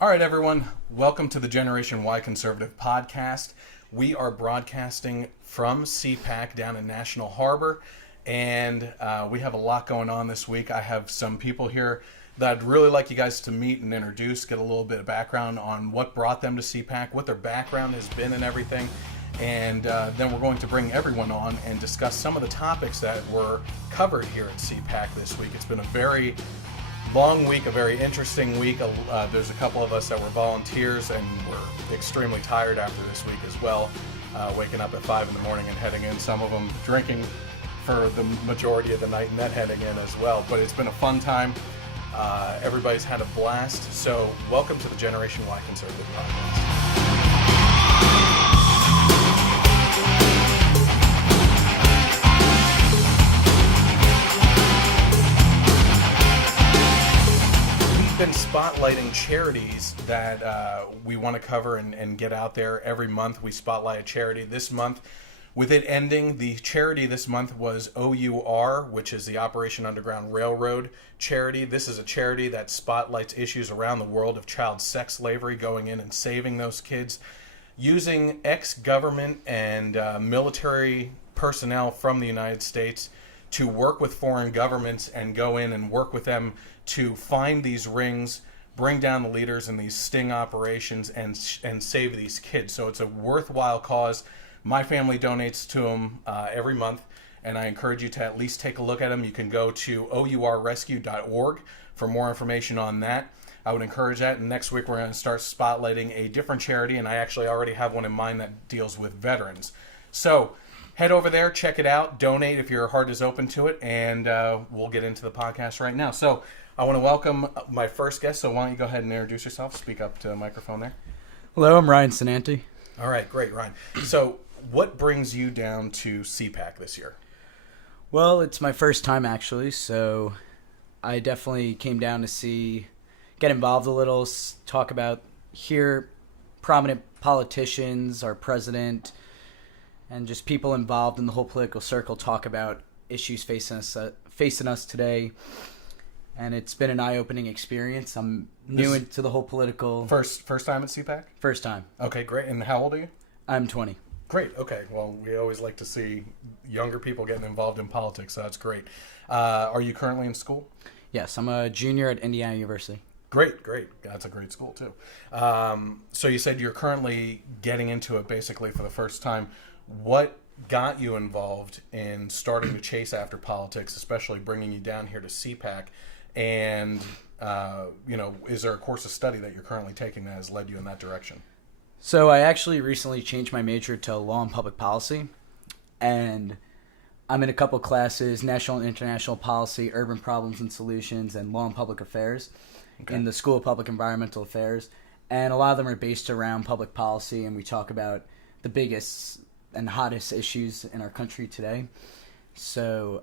All right, everyone. Welcome to the Generation Y Conservative podcast. We are broadcasting from CPAC down in National Harbor, and we have a lot going on this week. I have some people here that I'd really like you guys to meet and introduce, get a little bit of background on what brought them to CPAC, what their background has been and everything. And then we're going to bring everyone on and discuss some of the topics that were covered here at CPAC this week. It's been a very long week, a very interesting week. There's a couple of us that were volunteers, and we're extremely tired after this week as well. Waking up at 5 in the morning and heading in. Some of them drinking for the majority of the night and then heading in as well. But it's been a fun time. Everybody's had a blast. So welcome to the Generation Y Conservative Podcast. Been spotlighting charities that we want to cover and get out there. Every month we spotlight a charity. This month, with it ending, the charity this month was OUR, which is the Operation Underground Railroad charity. This is a charity that spotlights issues around the world of child sex slavery, going in and saving those kids, using ex-government and military personnel from the United States to work with foreign governments and go in and work with them to find these rings, bring down the leaders in these sting operations, and save these kids. So it's a worthwhile cause. My family donates to them every month, and I encourage you to at least take a look at them. You can go to ourrescue.org for more information on that. I would encourage that. And next week we're going to start spotlighting a different charity, and I actually already have one in mind that deals with veterans. So head over there, check it out, donate if your heart is open to it, and we'll get into the podcast right now. So I want to welcome my first guest, so why don't you go ahead and introduce yourself, speak up to the microphone there. Hello, I'm Ryan Sinanti. All right, great, Ryan. So what brings you down to CPAC this year? Well, it's my first time actually, so I definitely came down to get involved a little, talk about, hear prominent politicians, our president, and just people involved in the whole political circle talk about issues facing us today. And it's been an eye-opening experience. I'm new into the whole political... First time at CPAC? First time. Okay, great. And how old are you? I'm 20. Great. Okay. Well, we always like to see younger people getting involved in politics, so that's great. Are you currently in school? Yes, I'm a junior at Indiana University. Great. That's a great school, too. So you said you're currently getting into it basically for the first time. What got you involved in starting to chase after politics, especially bringing you down here to CPAC? And, is there a course of study that you're currently taking that has led you in that direction? So I actually recently changed my major to law and public policy, and I'm in a couple classes, national and international policy, urban problems and solutions, and law and public affairs in the School of Public Environmental Affairs. And a lot of them are based around public policy, and we talk about the biggest and hottest issues in our country today. So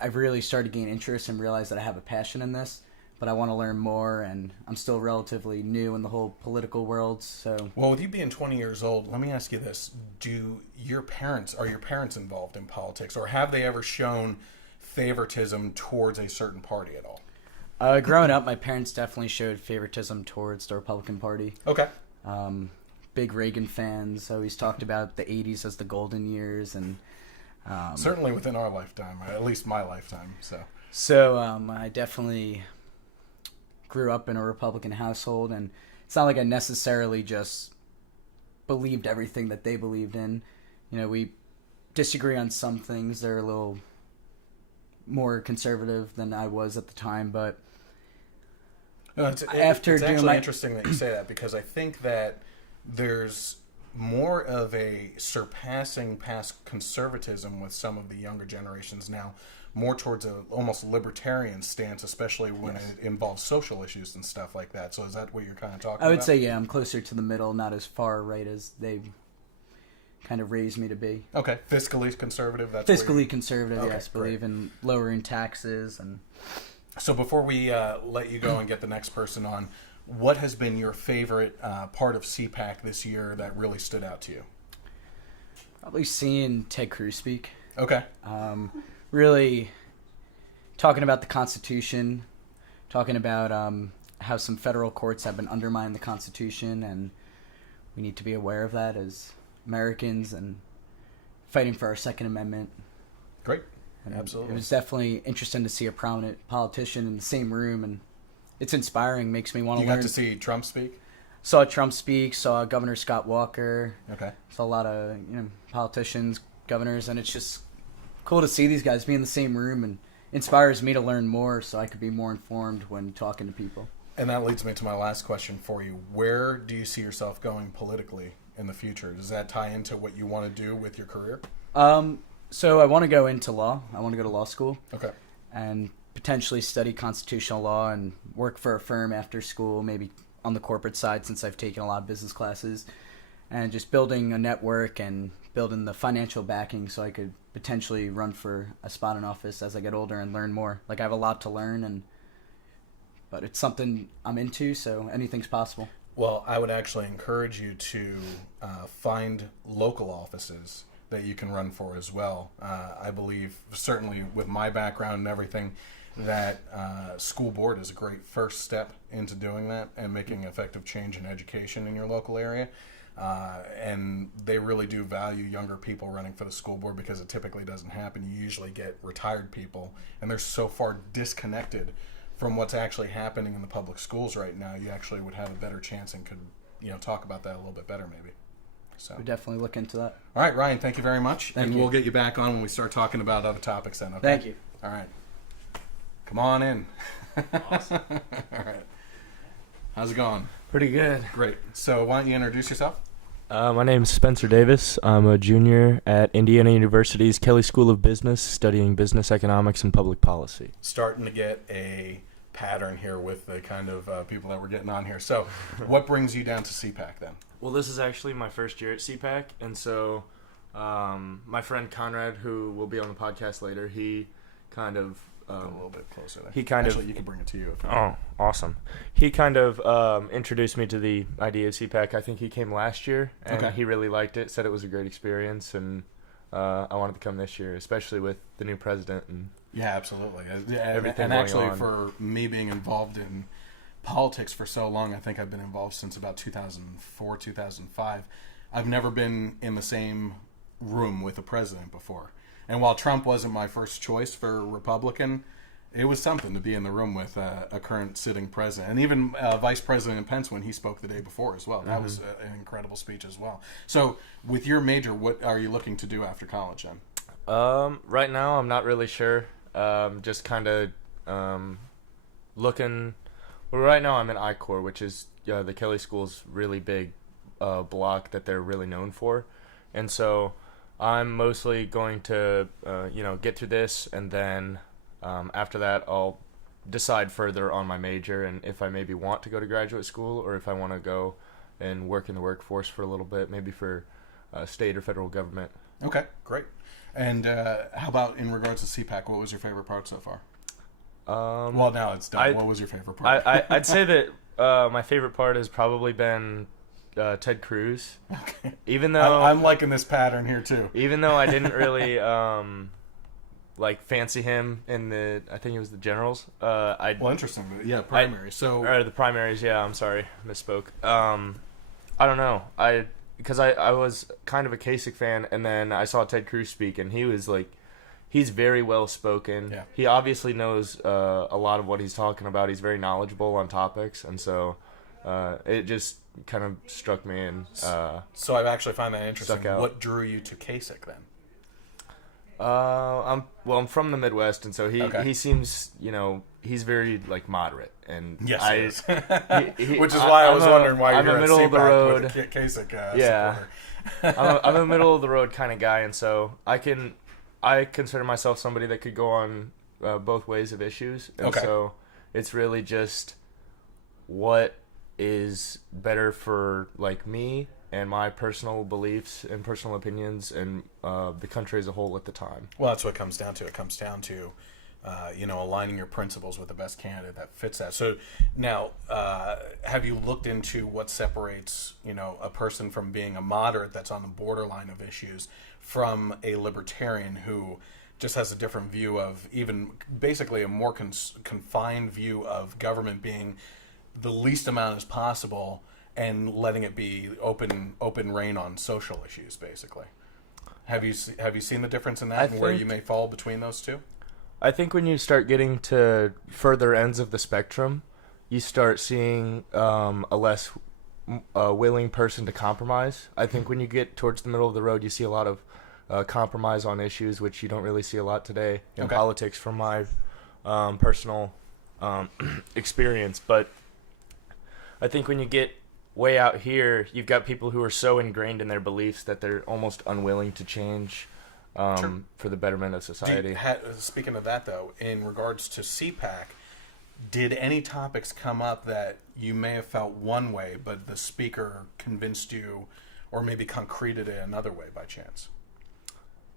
I've really started to gain interest and realize that I have a passion in this, but I want to learn more, and I'm still relatively new in the whole political world. So, well, with you being 20 years old, let me ask you this. Are your parents involved in politics, or have they ever shown favoritism towards a certain party at all? Growing up, my parents definitely showed favoritism towards the Republican Party. Okay. Big Reagan fans, always talked about the 80s as the golden years, and certainly within our lifetime, at least my lifetime. So I definitely grew up in a Republican household, and it's not like I necessarily just believed everything that they believed in. We disagree on some things. They're a little more conservative than I was at the time, but it's actually interesting that you say that, because I think that there's more of a surpassing past conservatism with some of the younger generations now, more towards a almost libertarian stance, especially when it involves social issues and stuff like that. So is that what you're kind of talking about? I would say, yeah, I'm closer to the middle, not as far right as they kind of raised me to be. Okay, fiscally conservative. Fiscally conservative, okay, yes. Believe in lowering taxes. And so before we let you go and get the next person on, what has been your favorite part of CPAC this year that really stood out to you? Probably seeing Ted Cruz speak. Okay. Really talking about the Constitution, talking about how some federal courts have been undermining the Constitution, and we need to be aware of that as Americans and fighting for our Second Amendment. Great. And Absolutely. It was definitely interesting to see a prominent politician in the same room, and it's inspiring, makes me want to learn. You got to see Trump speak? Saw Trump speak, saw Governor Scott Walker. Okay. Saw a lot of politicians, governors, and it's just cool to see these guys be in the same room, and inspires me to learn more so I could be more informed when talking to people. And that leads me to my last question for you. Where do you see yourself going politically in the future? Does that tie into what you want to do with your career? So I want to go into law. I want to go to law school. Okay. And potentially study constitutional law and work for a firm after school, maybe on the corporate side since I've taken a lot of business classes, and just building a network and building the financial backing so I could potentially run for a spot in office as I get older and learn more. Like, I have a lot to learn, but it's something I'm into, so anything's possible. Well, I would actually encourage you to find local offices that you can run for as well. I believe, certainly with my background and everything, that school board is a great first step into doing that and making effective change in education in your local area. And they really do value younger people running for the school board because it typically doesn't happen. You usually get retired people, and they're so far disconnected from what's actually happening in the public schools right now. You actually would have a better chance and could talk about that a little bit better maybe. So we definitely look into that. All right, Ryan, thank you very much. Thank you. We'll get you back on when we start talking about other topics then, okay? Thank you. All right. Come on in. Awesome. All right. How's it going? Pretty good. Great. So why don't you introduce yourself? My name is Spencer Davis. I'm a junior at Indiana University's Kelley School of Business, studying business economics and public policy. Starting to get a pattern here with the kind of people that we're getting on here. So what brings you down to CPAC then? Well, this is actually my first year at CPAC, and so my friend Conrad, who will be on the podcast later, he kind of... a little bit closer there. Actually, you can bring it to you. Oh, awesome. He kind of introduced me to the idea of CPAC. I think he came last year, and he really liked it, said it was a great experience, and I wanted to come this year, especially with the new president. And yeah, absolutely. Everything and going actually, on. for me being involved in politics for so long, I think I've been involved since about 2004, 2005. I've never been in the same room with a president before. And while Trump wasn't my first choice for Republican, it was something to be in the room with a current sitting president. And even Vice President Pence, when he spoke the day before as well. That was an incredible speech as well. So with your major, what are you looking to do after college then? Right now, I'm not really sure. Just kind of looking... Well, right now I'm in I-Corps, which is the Kelley School's really big block that they're really known for. And so... I'm mostly going to, get through this, and then after that, I'll decide further on my major and if I maybe want to go to graduate school or if I want to go and work in the workforce for a little bit, maybe for state or federal government. Okay, great. And how about in regards to CPAC? What was your favorite part so far? Well, now it's done. What was your favorite part? I'd say that my favorite part has probably been Ted Cruz. Okay. Even though I'm liking this pattern here too. Even though I didn't really fancy him in I think it was the generals. Well, interesting. But yeah, primaries. Or the primaries. Yeah, I'm sorry, misspoke. I don't know. Because I was kind of a Kasich fan, and then I saw Ted Cruz speak, and he was he's very well spoken. Yeah. He obviously knows a lot of what he's talking about. He's very knowledgeable on topics, and so it just kind of struck me. And so I actually find that interesting. Stuck out. What drew you to Kasich then? I'm from the Midwest, and so he seems, he's very moderate, and yes, he is. he, which is why I was wondering why I'm you're a middle at of the CPAC road with a Kasich yeah. supporter. I'm a middle of the road kind of guy, and so I consider myself somebody that could go on both ways of issues, and so it's really just what is better for me and my personal beliefs and personal opinions and the country as a whole at the time. Well, that's what it comes down to. It comes down to aligning your principles with the best candidate that fits that. So now, have you looked into what separates a person from being a moderate that's on the borderline of issues from a libertarian who just has a different view of, even basically a more confined view of government being the least amount as possible and letting it be open reign on social issues, basically. Have you seen the difference in that and where you may fall between those two? I think when you start getting to further ends of the spectrum, you start seeing a less willing person to compromise. I think when you get towards the middle of the road, you see a lot of compromise on issues, which you don't really see a lot today in politics from my personal experience. But I think when you get way out here, you've got people who are so ingrained in their beliefs that they're almost unwilling to change for the betterment of society. Speaking of that, though, in regards to CPAC, did any topics come up that you may have felt one way, but the speaker convinced you or maybe concreted it another way by chance?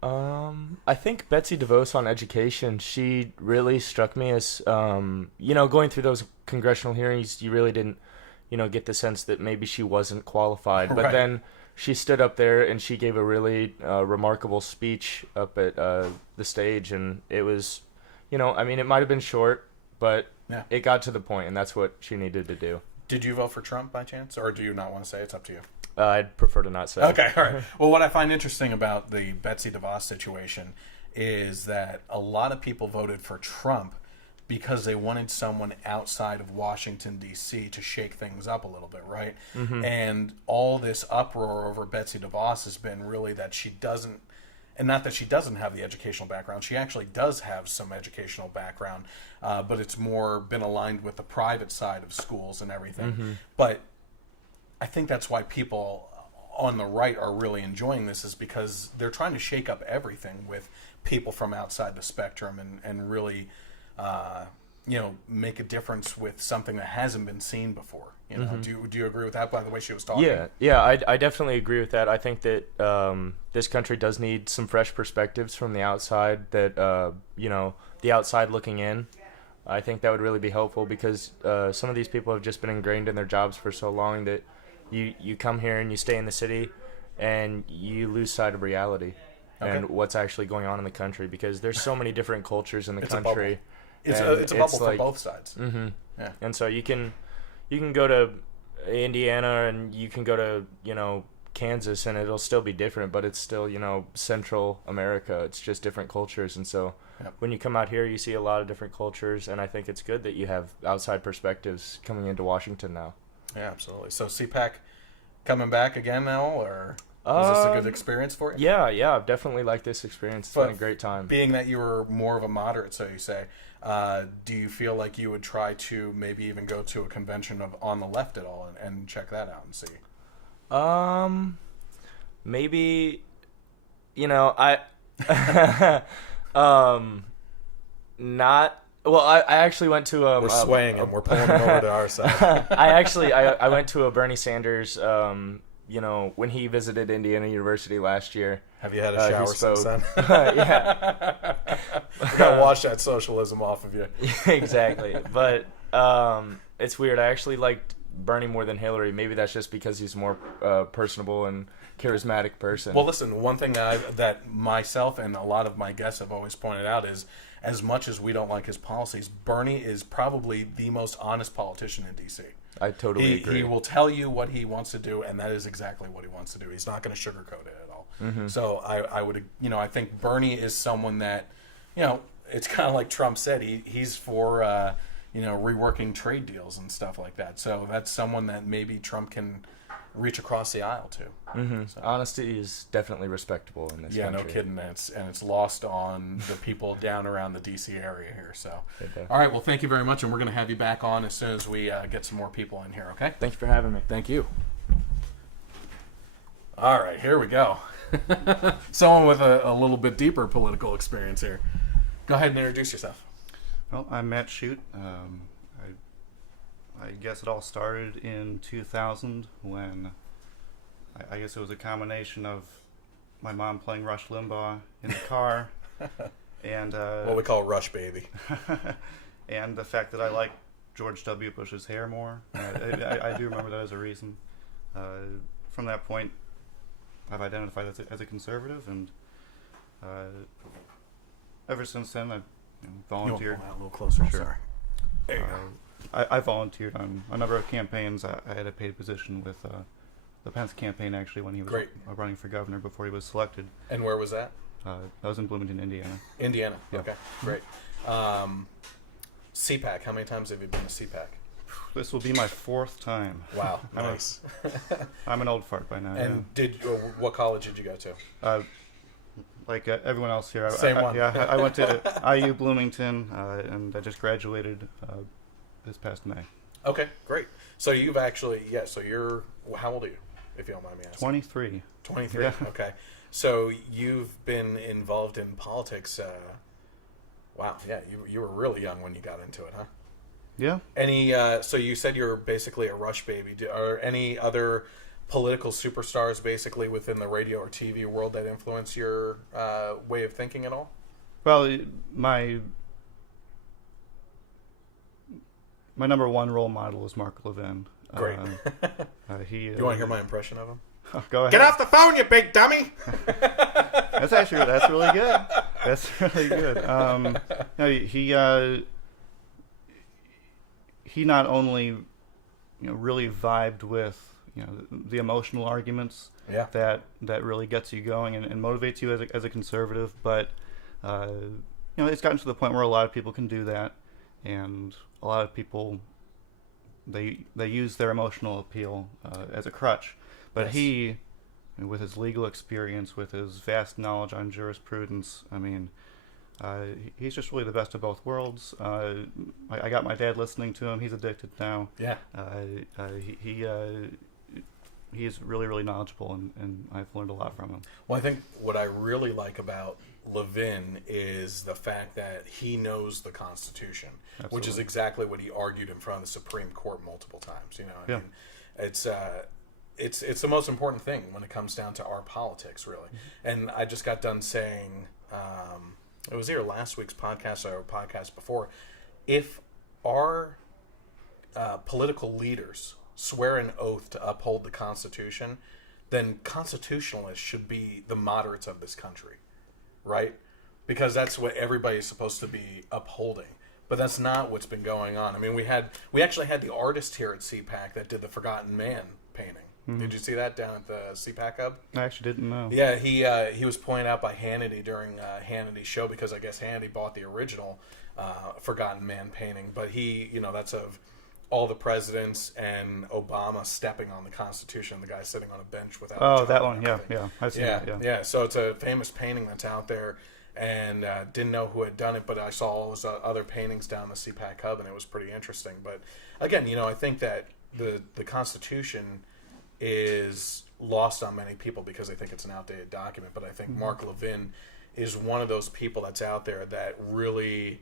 I think Betsy DeVos on education, she really struck me as, going through those congressional hearings, you really didn't, get the sense that maybe she wasn't qualified. But then she stood up there and she gave a really remarkable speech up at the stage. And it was, it might have been short, but it got to the point, and that's what she needed to do. Did you vote for Trump by chance, or do you not want to say? It's up to you. I'd prefer to not say. Okay, all right. Well, what I find interesting about the Betsy DeVos situation is that a lot of people voted for Trump because they wanted someone outside of Washington, D.C. to shake things up a little bit, right? Mm-hmm. And all this uproar over Betsy DeVos has been really that she doesn't, and not that she doesn't have the educational background, she actually does have some educational background, but it's more been aligned with the private side of schools and everything. Mm-hmm. But I think that's why people on the right are really enjoying this, is because they're trying to shake up everything with people from outside the spectrum and really, make a difference with something that hasn't been seen before. Mm-hmm. Do you agree with that, by the way she was talking? Yeah, I definitely agree with that. I think that this country does need some fresh perspectives from the outside, that, the outside looking in. I think that would really be helpful, because some of these people have just been ingrained in their jobs for so long that you come here and you stay in the city and you lose sight of reality and what's actually going on in the country, because there's so many different cultures in the country. It's a bubble for both sides. Mm-hmm. Yeah. And so you can go to Indiana and you can go to, Kansas, and it'll still be different, but it's still, Central America. It's just different cultures. And so when you come out here, you see a lot of different cultures, and I think it's good that you have outside perspectives coming into Washington now. Yeah, absolutely. So CPAC coming back again now, or was this a good experience for you? Yeah, I've definitely liked this experience. It's been a great time. Being that you were more of a moderate, so you say, do you feel like you would try to maybe even go to a convention on the left at all and check that out and see? Maybe, not. Well, I actually went to we're swaying him. We're pulling him over to our side. I went to a Bernie Sanders, when he visited Indiana University last year. Have you had a shower since then? Yeah. You gotta wash that socialism off of you. Exactly. But it's weird. I actually liked Bernie more than Hillary. Maybe that's just because he's a more personable and charismatic person. Well, listen, one thing that myself and a lot of my guests have always pointed out is, as much as we don't like his policies, Bernie is probably the most honest politician in D.C. I totally agree. He will tell you what he wants to do, and that is exactly what he wants to do. He's not going to sugarcoat it at all. Mm-hmm. So I would, I think Bernie is someone that, it's kind of like Trump said, he's for, reworking trade deals and stuff like that. So that's someone that maybe Trump can reach across the aisle to. Mm-hmm. So. Honesty is definitely respectable in this country. Yeah, no kidding. And it's lost on the people down around the D.C. area here. So, all right. Well, thank you very much, and we're going to have you back on as soon as we get some more people in here. Okay. Thank you for having me. Thank you. All right, here we go. Someone with a little bit deeper political experience here. Go ahead and introduce yourself. Well, I'm Matt Shute. I guess it all started in 2000 when I guess it was a combination of my mom playing Rush Limbaugh in the car and what we call Rush Baby, and the fact that I like George W. Bush's hair more. I do remember that as a reason. From that point, I've identified as a conservative, and ever since then I've volunteered. You want to pull that a little closer. Sure. Sorry. There you go. I volunteered on a number of campaigns. I had a paid position with the Pence campaign, actually, when he was running for governor before he was selected. And where was that? I was in Bloomington, Indiana. Indiana. Yeah. Okay, great. CPAC. How many times have you been to CPAC? This will be my 4th time. Wow, nice. I'm an old fart by now. And what college did you go to? Like everyone else here. Same one. Yeah, I went to IU Bloomington, and I just graduated this past May. Okay, great. So you've actually, so you're, how old are you, if you don't mind me asking? 23. 23, yeah. Okay. So you've been involved in politics, wow, yeah, you were really young when you got into it, huh? Yeah. So you said you're basically a Rush baby. Are any other political superstars basically within the radio or TV world that influence your way of thinking at all? Well, my number one role model is Mark Levin. Great. You want to hear my impression of him? Go ahead. Get off the phone, you big dummy! That's really good. That's really good. No, he not only really vibed with the emotional arguments that really gets you going and motivates you as a conservative, but it's gotten to the point where a lot of people can do that, and a lot of people they use their emotional appeal as a crutch. But yes. He, with his legal experience, with his vast knowledge on jurisprudence, I mean, he's just really the best of both worlds. I got my dad listening to him. He's addicted now. Yeah. He's really, really knowledgeable, and I've learned a lot from him. Well, I think what I really like about Levin is the fact that he knows the Constitution, Absolutely. which is exactly what he argued in front of the Supreme Court multiple times. I mean, it's the most important thing when it comes down to our politics, really. Mm-hmm. And I just got done saying, it was either last week's podcast or a podcast before, if our political leaders swear an oath to uphold the Constitution, then constitutionalists should be the moderates of this country, right? Because that's what everybody is supposed to be upholding. But that's not what's been going on. I mean, we actually had the artist here at CPAC that did the Forgotten Man painting. Mm-hmm. Did you see that down at the CPAC Hub? I actually didn't know. Yeah, he was pointed out by Hannity during Hannity's show, because I guess Hannity bought the original Forgotten Man painting. But that's of all the presidents and Obama stepping on the Constitution, the guy sitting on a bench without a job. That one, yeah. I've seen it, yeah. So it's a famous painting that's out there, and didn't know who had done it, but I saw all those other paintings down the CPAC Hub, and it was pretty interesting. But again, I think that the Constitution is lost on many people because they think it's an outdated document. But I think Mark Levin is one of those people that's out there that really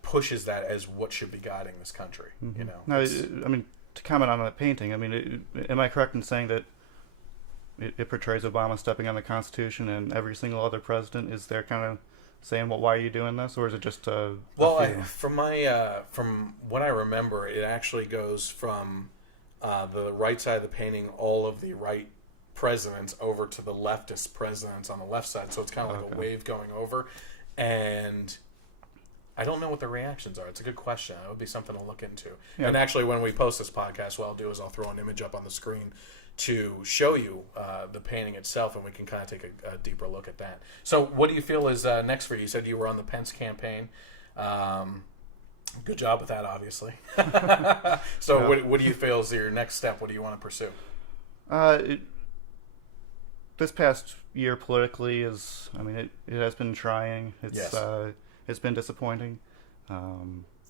pushes that as what should be guiding this country. Mm-hmm. Now, I mean, to comment on that painting, I mean, am I correct in saying that it portrays Obama stepping on the Constitution, and every single other president is there kind of saying, "Well, why are you doing this?" Or is it just from what I remember, it actually goes from the right side of the painting, all of the right presidents, over to the leftist presidents on the left side. So it's kind of like a wave going over, and I don't know what the reactions are. It's a good question. It would be something to look into. Yeah. And actually, when we post this podcast, what I'll do is I'll throw an image up on the screen to show you the painting itself, and we can kind of take a deeper look at that. So what do you feel is next for you? You said you were on the Pence campaign. Good job with that, obviously. So what do you feel is your next step? What do you want to pursue? This past year politically it has been trying. It's been disappointing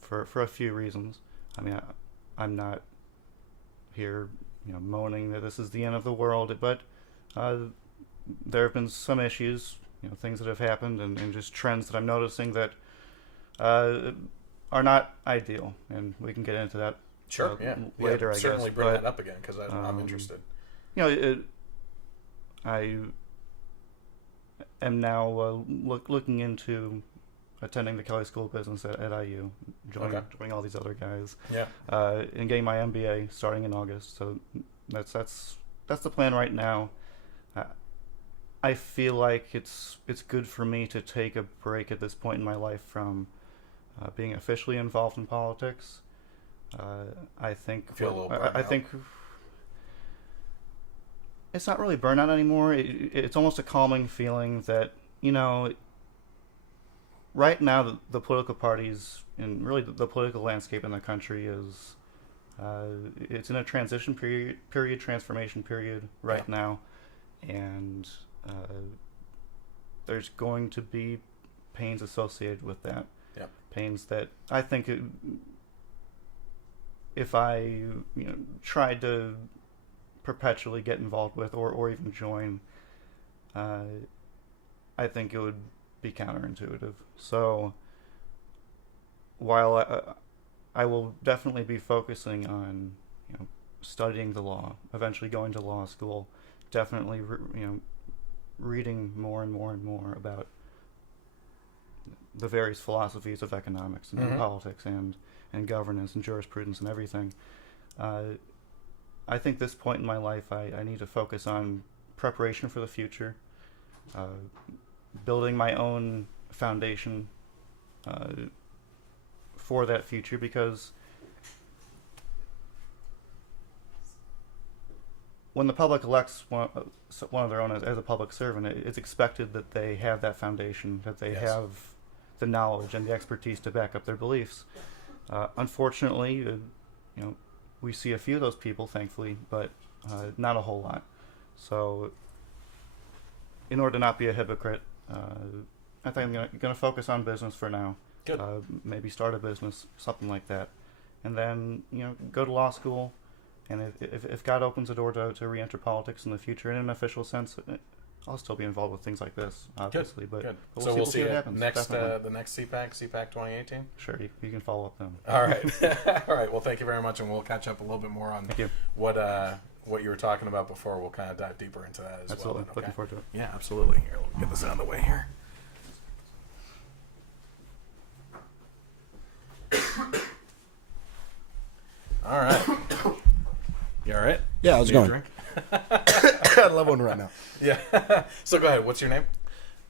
for a few reasons. I mean, I'm not here moaning that this is the end of the world, but there have been some issues, things that have happened, and just trends that I'm noticing that are not ideal, and we can get into that later. I certainly guess. Bring that up again, because I'm interested. I am now looking into attending the Kelly School of Business at IU, joining all these other guys, and getting my MBA starting in August. So that's the plan right now. I feel like it's good for me to take a break at this point in my life from being officially involved in politics. I think Feel a little burnt I out. think it's not really burnout anymore. It's almost a calming feeling that, right now the political parties and really the political landscape in the country is it's in a transition period, transformation period right now, and there's going to be pains associated with that. Yeah. Pains that I think if I tried to perpetually get involved with or even join, I think it would be counterintuitive. So while I will definitely be focusing on studying the law, eventually going to law school, definitely reading more and more and more about the various philosophies of economics and politics and governance and jurisprudence and everything. I think this point in my life I need to focus on preparation for the future, building my own foundation for that future, because when the public elects one of their own as a public servant, it's expected that they have that foundation, that they have the knowledge and the expertise to back up their beliefs. Unfortunately, we see a few of those people, thankfully, but not a whole lot. So, in order to not be a hypocrite, I think I'm going to focus on business for now. Good. Maybe start a business, something like that, and then go to law school. And if God opens the door to re-enter politics in the future in an official sense, I'll still be involved with things like this, obviously. Good. But So we'll see what it happens. next Definitely. the next CPAC 2018. Sure, you can follow up then. All right. All right. Well, thank you very much, and we'll catch up a little bit more on Thank you. what you were talking about before. We'll kind of dive deeper into that as Absolutely. well. Then, okay? Looking forward to it. Yeah, absolutely. Here, we'll get this out of the way here. All right. You all right? Yeah, how's it Need a going? drink? I love one right now. Yeah. So go ahead. What's your name?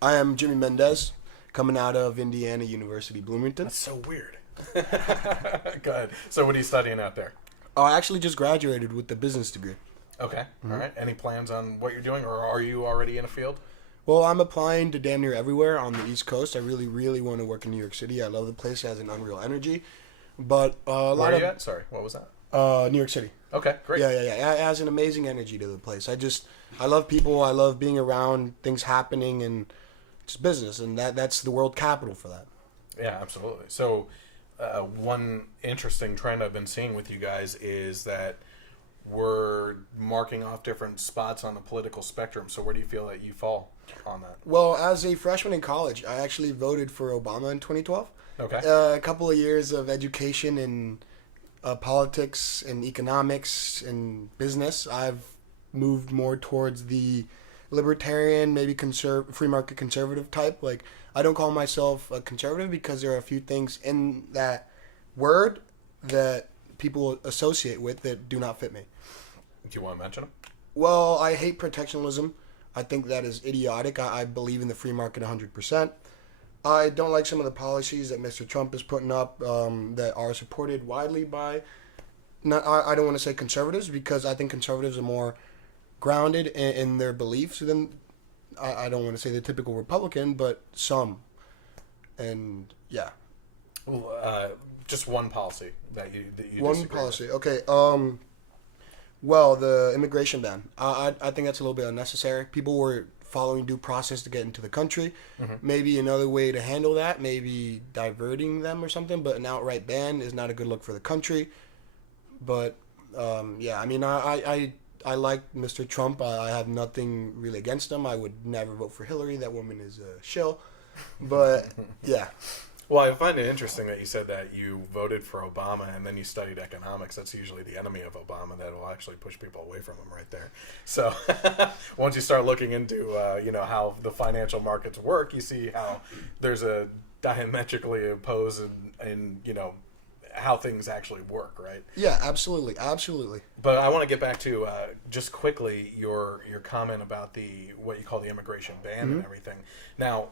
I am Jimmy Mendez, coming out of Indiana University, Bloomington. That's so weird. Go ahead. So what are you studying out there? Oh, I actually just graduated with the business degree. Okay. All right. Any plans on what you're doing, or are you already in a field? Well, I'm applying to damn near everywhere on the East Coast. I really, really want to work in New York City. I love the place. It has an unreal energy. But a Where lot are of you at? Sorry, what was that? New York City. Okay, great. Yeah. It has an amazing energy to the place. I love people. I love being around things happening, and it's business, and that's the world capital for that. Yeah, absolutely. So, one interesting trend I've been seeing with you guys is that we're marking off different spots on the political spectrum. So, where do you feel that you fall on that? Well, as a freshman in college, I actually voted for Obama in 2012. Okay. A couple of years of education in politics and economics and business. I've moved more towards the libertarian, maybe free market conservative type. Like, I don't call myself a conservative because there are a few things in that word that people associate with that do not fit me. Do you want to mention them? Well, I hate protectionism. I think that is idiotic. I believe in the free market 100%. I don't like some of the policies that Mr. Trump is putting up that are supported widely by, I don't want to say conservatives, because I think conservatives are more grounded in their beliefs than, I don't want to say the typical Republican, but some. And, yeah. Well, just one policy that you One disagree policy. Okay. Well, the immigration ban. I think that's a little bit unnecessary. People were following due process to get into the country. Mm-hmm. Maybe another way to handle that, maybe diverting them or something, but an outright ban is not a good look for the country. But, yeah, I mean, I like Mr. Trump. I have nothing really against him. I would never vote for Hillary. That woman is a shill. But, yeah. Well, I find it interesting that you said that you voted for Obama and then you studied economics. That's usually the enemy of Obama that will actually push people away from him right there. So once you start looking into, how the financial markets work, you see how there's a diametrically opposed in how things actually work, right? Yeah, absolutely. Absolutely. But I want to get back to just quickly your comment about what you call the immigration ban and everything. Now,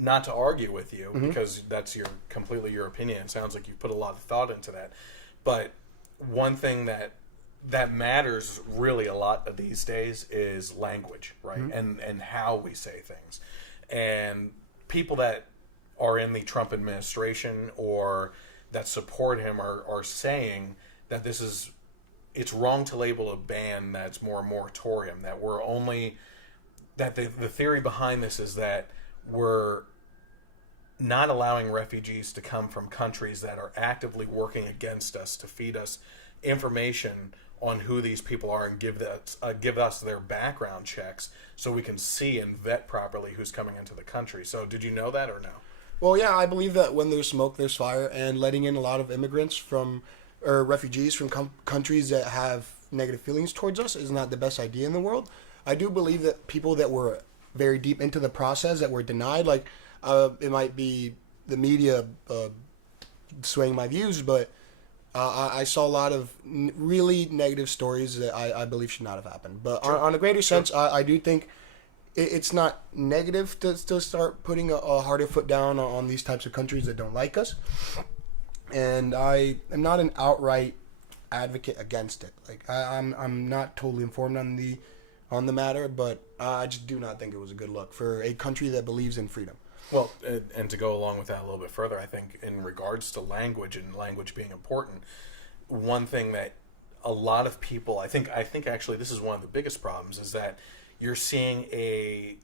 not to argue with you, because that's completely your opinion. It sounds like you've put a lot of thought into that. But one thing that matters really a lot these days is language, right? And how we say things. And people that are in the Trump administration or that support him are saying that it's wrong to label a ban that's more a moratorium, that we're only, that the theory behind this is that we're not allowing refugees to come from countries that are actively working against us to feed us information on who these people are and give us their background checks so we can see and vet properly who's coming into the country. So did you know that or no? Well, yeah, I believe that when there's smoke, there's fire, and letting in a lot of immigrants or refugees from countries that have negative feelings towards us is not the best idea in the world. I do believe that people that were very deep into the process that were denied, like it might be the media swaying my views, but I saw a lot of really negative stories that I believe should not have happened. But on a greater sense, I do think it's not negative to still start putting a harder foot down on these types of countries that don't like us. And I am not an outright advocate against it. Like I'm not totally informed on the matter, but I just do not think it was a good look for a country that believes in freedom. Well, and to go along with that a little bit further, I think in regards to language and language being important, one thing that a lot of people, I think actually this is one of the biggest problems, is that you're seeing a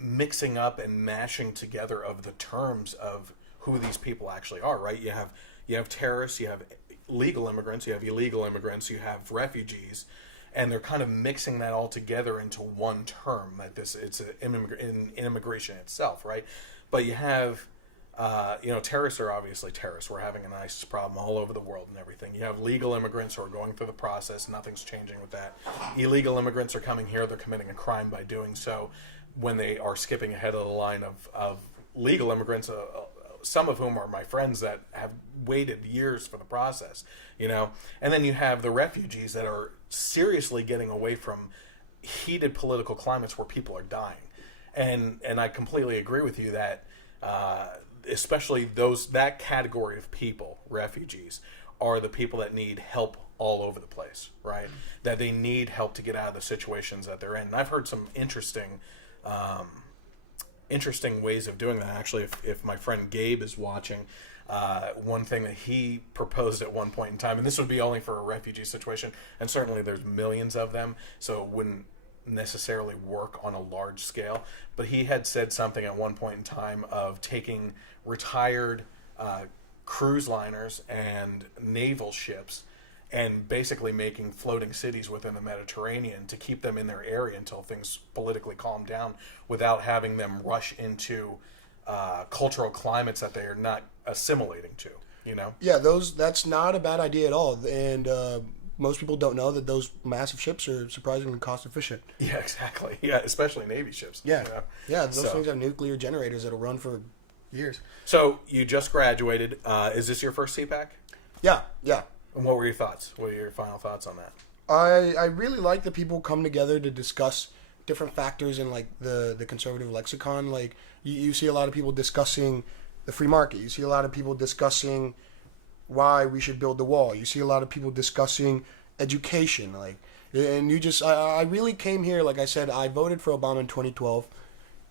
mixing up and mashing together of the terms of who these people actually are, right? You have terrorists, you have legal immigrants, you have illegal immigrants, you have refugees, and they're kind of mixing that all together into one term. Like it's in immigration itself, right? But you have, terrorists are obviously terrorists. We're having an ISIS problem all over the world and everything. You have legal immigrants who are going through the process. Nothing's changing with that. Illegal immigrants are coming here. They're committing a crime by doing so. When they are skipping ahead of the line of legal immigrants, some of whom are my friends that have waited years for the process, and then you have the refugees that are seriously getting away from heated political climates where people are dying. And I completely agree with you that especially that category of people, refugees, are the people that need help all over the place, right? That they need help to get out of the situations that they're in. And I've heard some interesting ways of doing that. Actually, if my friend Gabe is watching, one thing that he proposed at one point in time, and this would be only for a refugee situation, and certainly there's millions of them, so it wouldn't necessarily work on a large scale, but he had said something at one point in time of taking retired cruise liners and naval ships and basically making floating cities within the Mediterranean to keep them in their area until things politically calm down without having them rush into cultural climates that they are not assimilating to, Yeah, that's not a bad idea at all. And most people don't know that those massive ships are surprisingly cost efficient. Yeah, exactly. Yeah, especially Navy ships. Yeah. Yeah, those things have nuclear generators that'll run for years. So you just graduated. Is this your first CPAC? Yeah. And what were your thoughts? What are your final thoughts on that? I really like that people come together to discuss different factors in like the conservative lexicon. Like you see a lot of people discussing the free market. You see a lot of people discussing why we should build the wall. You see a lot of people discussing education. I really came here, like I said, I voted for Obama in 2012,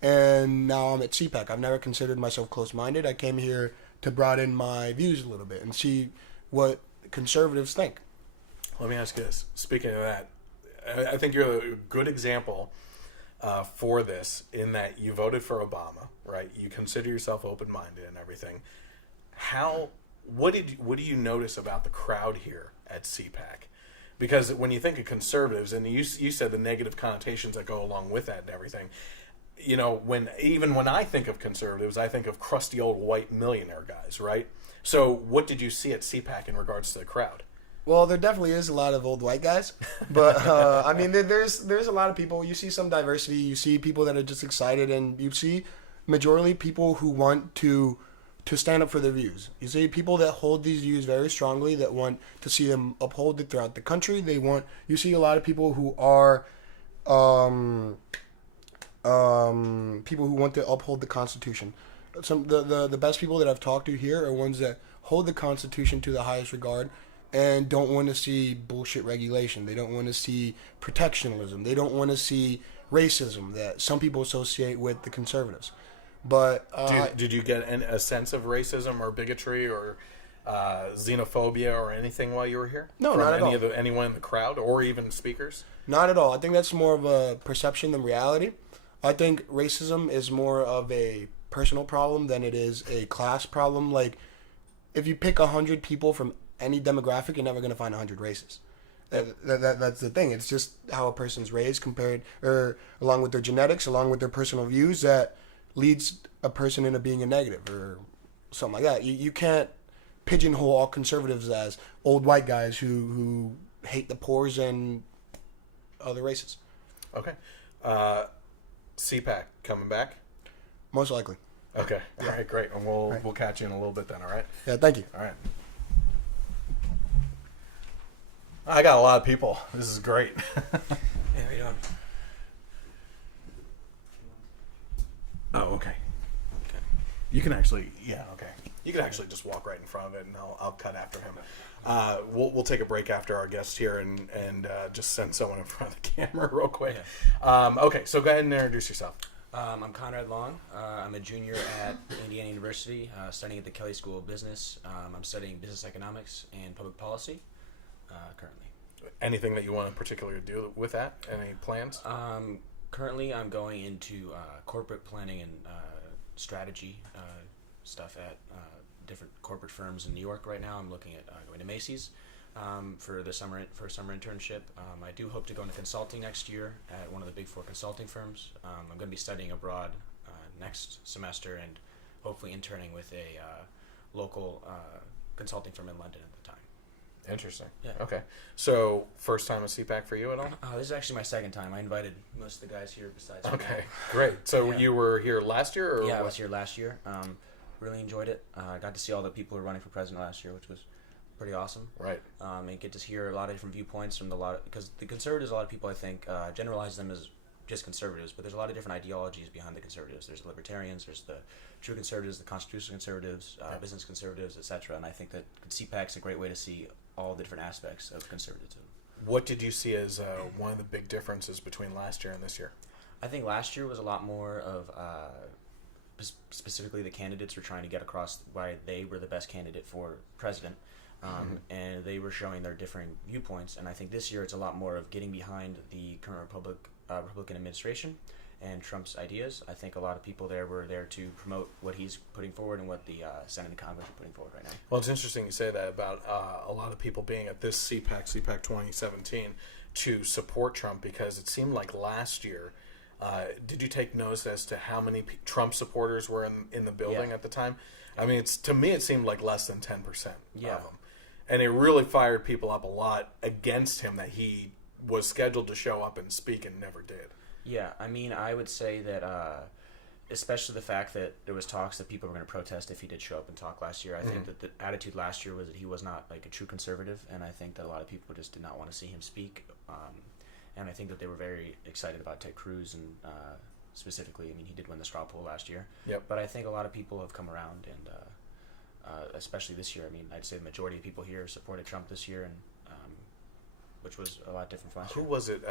and now I'm at CPAC. I've never considered myself close-minded. I came here to broaden my views a little bit and see what conservatives think. Let me ask you this. Speaking of that, I think you're a good example for this in that you voted for Obama, right? You consider yourself open-minded and everything. What do you notice about the crowd here at CPAC? Because when you think of conservatives, and you said the negative connotations that go along with that and everything, when I think of conservatives, I think of crusty old white millionaire guys, right? So what did you see at CPAC in regards to the crowd? Well, there definitely is a lot of old white guys, but there's a lot of people. You see some diversity. You see people that are just excited, and you see majority people who want to stand up for their views. You see people that hold these views very strongly, that want to see them upholded throughout the country. You see a lot of people who are people who want to uphold the Constitution. The best people that I've talked to here are ones that hold the Constitution to the highest regard. and don't want to see bullshit regulation. They don't want to see protectionism. They don't want to see racism that some people associate with the conservatives. But did you get a sense of racism or bigotry or xenophobia or anything while you were here? No, from not at all. Anyone in the crowd or even speakers? Not at all. I think that's more of a perception than reality. I think racism is more of a personal problem than it is a class problem. Like, if you pick 100 people from any demographic, you're never going to find 100 races. That's the thing. It's just how a person's raised compared, or along with their genetics, along with their personal views, that leads a person into being a negative or something like that. You can't pigeonhole all conservatives as old white guys who hate the poors and other races. Okay. CPAC coming back? Most likely. Okay. All right, great. And we'll catch you in a little bit then, all right? Yeah, thank you. All right. I got a lot of people. This is great. Hey, how you doing? Oh, okay. You can actually, You can actually just walk right in front of it, and I'll cut after him. We'll take a break after our guest here and just send someone in front of the camera real quick. Yeah. Okay, so go ahead and introduce yourself. I'm Conrad Long. I'm a junior at Indiana University, studying at the Kelly School of Business. I'm studying business economics and public policy currently. Anything that you want to particularly do with that? Any plans? Currently, I'm going into corporate planning and strategy stuff at different corporate firms in New York right now. I'm looking at going to Macy's for a summer internship. I do hope to go into consulting next year at one of the big four consulting firms. I'm going to be studying abroad next semester and hopefully interning with a local consulting firm in London at the time. Interesting. Yeah. Okay. So, first time at CPAC for you at all? This is actually my second time. I invited most of the guys here besides me. Okay, great. So Yeah. you were here last year? Or Yeah, I what? was here last year. Really enjoyed it. I got to see all the people who were running for president last year, which was pretty awesome. Right. And get to hear a lot of different viewpoints from because the conservatives, a lot of people I think generalize them as just conservatives, but there's a lot of different ideologies behind the conservatives. There's the libertarians, there's the true conservatives, the constitutional conservatives, business conservatives, etc. And I think that CPAC's a great way to see all the different aspects of conservatism. What did you see as one of the big differences between last year and this year? I think last year was a lot more of specifically the candidates were trying to get across why they were the best candidate for president, and they were showing their differing viewpoints. And I think this year it's a lot more of getting behind the current Republican administration and Trump's ideas. I think a lot of people there were there to promote what he's putting forward and what the Senate and Congress are putting forward right now. Well, it's interesting you say that about a lot of people being at this CPAC 2017, to support Trump, because it seemed like last year, did you take notice as to how many Trump supporters were in the building at the time? I mean, to me, it seemed like less than 10% of them. And it really fired people up a lot against him that he was scheduled to show up and speak and never did. Yeah, I mean, I would say that, especially the fact that there was talks that people were going to protest if he did show up and talk last year. I think that the attitude last year was that he was not like a true conservative, and I think that a lot of people just did not want to see him speak. And I think that they were very excited about Ted Cruz, and specifically, I mean, he did win the straw poll last year. Yep. But I think a lot of people have come around, and especially this year, I mean, I'd say the majority of people here supported Trump this year, and which was a lot different from last year. Who was it?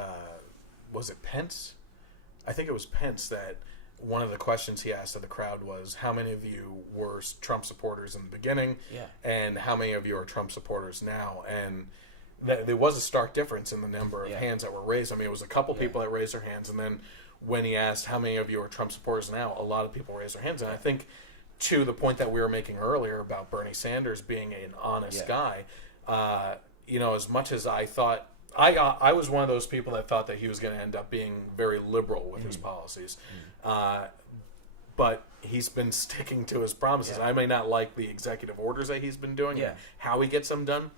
Was it Pence? I think it was Pence that one of the questions he asked of the crowd was, how many of you were Trump supporters in the beginning? Yeah. And how many of you are Trump supporters now? And there was a stark difference in the number of hands that were raised. I mean, it was a couple people that raised their hands, and then when he asked how many of you are Trump supporters now, a lot of people raised their hands. And I think, to the point that we were making earlier about Bernie Sanders being an honest guy, as much as I thought, I was one of those people that thought that he was going to end up being very liberal with his policies. But he's been sticking to his promises. I may not like the executive orders that he's been doing and how he gets them done,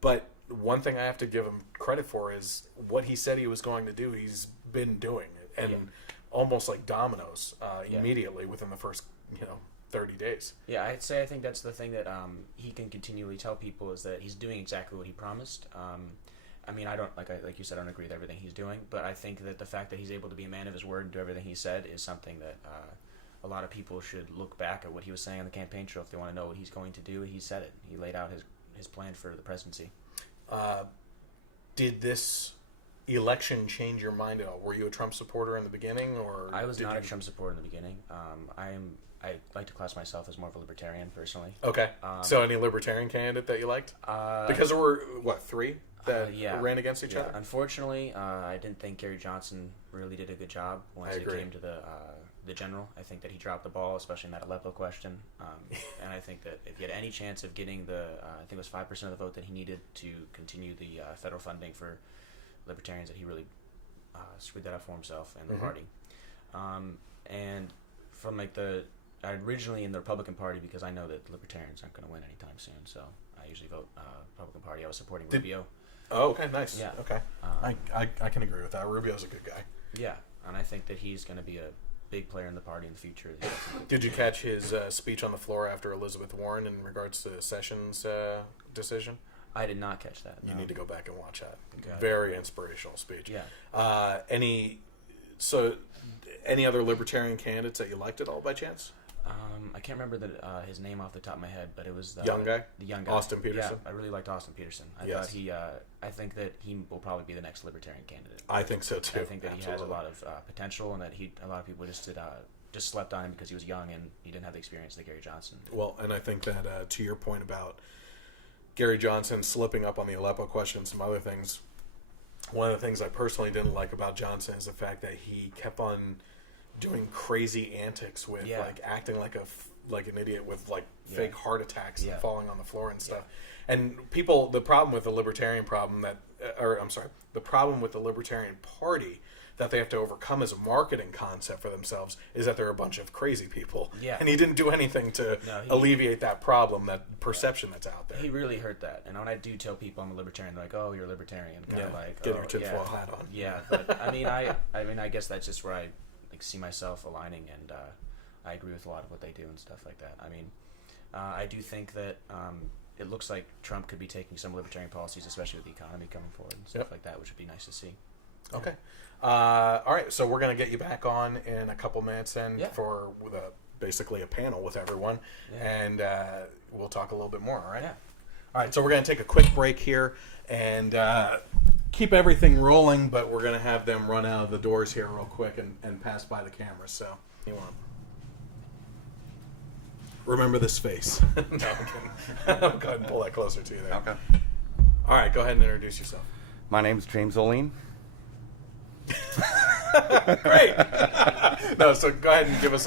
but one thing I have to give him credit for is what he said he was going to do, he's been doing it. And almost like dominoes immediately within the first 30 days. Yeah, I think that's the thing that he can continually tell people is that he's doing exactly what he promised. I mean, I don't like you said, I don't agree with everything he's doing, but I think that the fact that he's able to be a man of his word and do everything he said is something that a lot of people should look back at what he was saying on the campaign trail if they want to know what he's going to do. He said it. He laid out his plan for the presidency. Did this election change your mind at all? Were you a Trump supporter in the beginning, or I was not a Trump supporter in the beginning. I like to class myself as more of a libertarian personally. Okay. So any libertarian candidate that you liked? Because there were, what, 3 that ran against each other? Unfortunately, I didn't think Gary Johnson really did a good job once it came to the general. I think that he dropped the ball, especially in that Aleppo question. And I think that if he had any chance of getting I think it was 5% of the vote that he needed to continue the federal funding for libertarians, that he really screwed that up for himself and the party. And from originally in the Republican Party, because I know that the Libertarians aren't going to win anytime soon, so I usually vote Republican Party. I was supporting Rubio. Oh, okay, nice. Yeah. Okay. I can agree with that. Rubio's a good guy. Yeah, and I think that he's going to be a big player in the party in the future. Did you catch his speech on the floor after Elizabeth Warren in regards to Sessions' decision? I did not catch that. You need to go back and watch that. Okay. Very inspirational speech. Yeah. Any other libertarian candidates that you liked at all by chance? I can't remember his name off the top of my head, but it was the young guy. The young guy, Austin Peterson. Yeah, I really liked Austin Peterson. I think that he will probably be the next libertarian candidate. I think so too. I think that he has a lot of potential, and that a lot of people just slept on him because he was young and he didn't have the experience that Gary Johnson. Well, and I think that to your point about Gary Johnson slipping up on the Aleppo question and some other things, one of the things I personally didn't like about Johnson is the fact that he kept on doing crazy antics with like acting like an idiot with fake heart attacks and falling on the floor and stuff. And the problem with the Libertarian the problem with the Libertarian Party that they have to overcome as a marketing concept for themselves is that they're a bunch of crazy people. Yeah. And he didn't do anything to alleviate that problem, that perception that's out there. He really hurt that. And when I do tell people I'm a libertarian, they're like, "Oh, you're a libertarian." Kind of like, get your tinfoil hat on. Yeah, but I guess that's just where I see myself aligning, and I agree with a lot of what they do and stuff like that. I do think that it looks like Trump could be taking some libertarian policies, especially with the economy coming forward and stuff like that, which would be nice to see. Okay. All right, so we're going to get you back on in a couple minutes for basically a panel with everyone, and we'll talk a little bit more, all right? Yeah. All right, so we're going to take a quick break here and keep everything rolling, but we're going to have them run out of the doors here real quick and pass by the camera, so you want remember this face. No, I'm kidding. I'll go ahead and pull that closer to you there. Okay. All right, go ahead and introduce yourself. My name's James Oline. Great. No, so go ahead and give us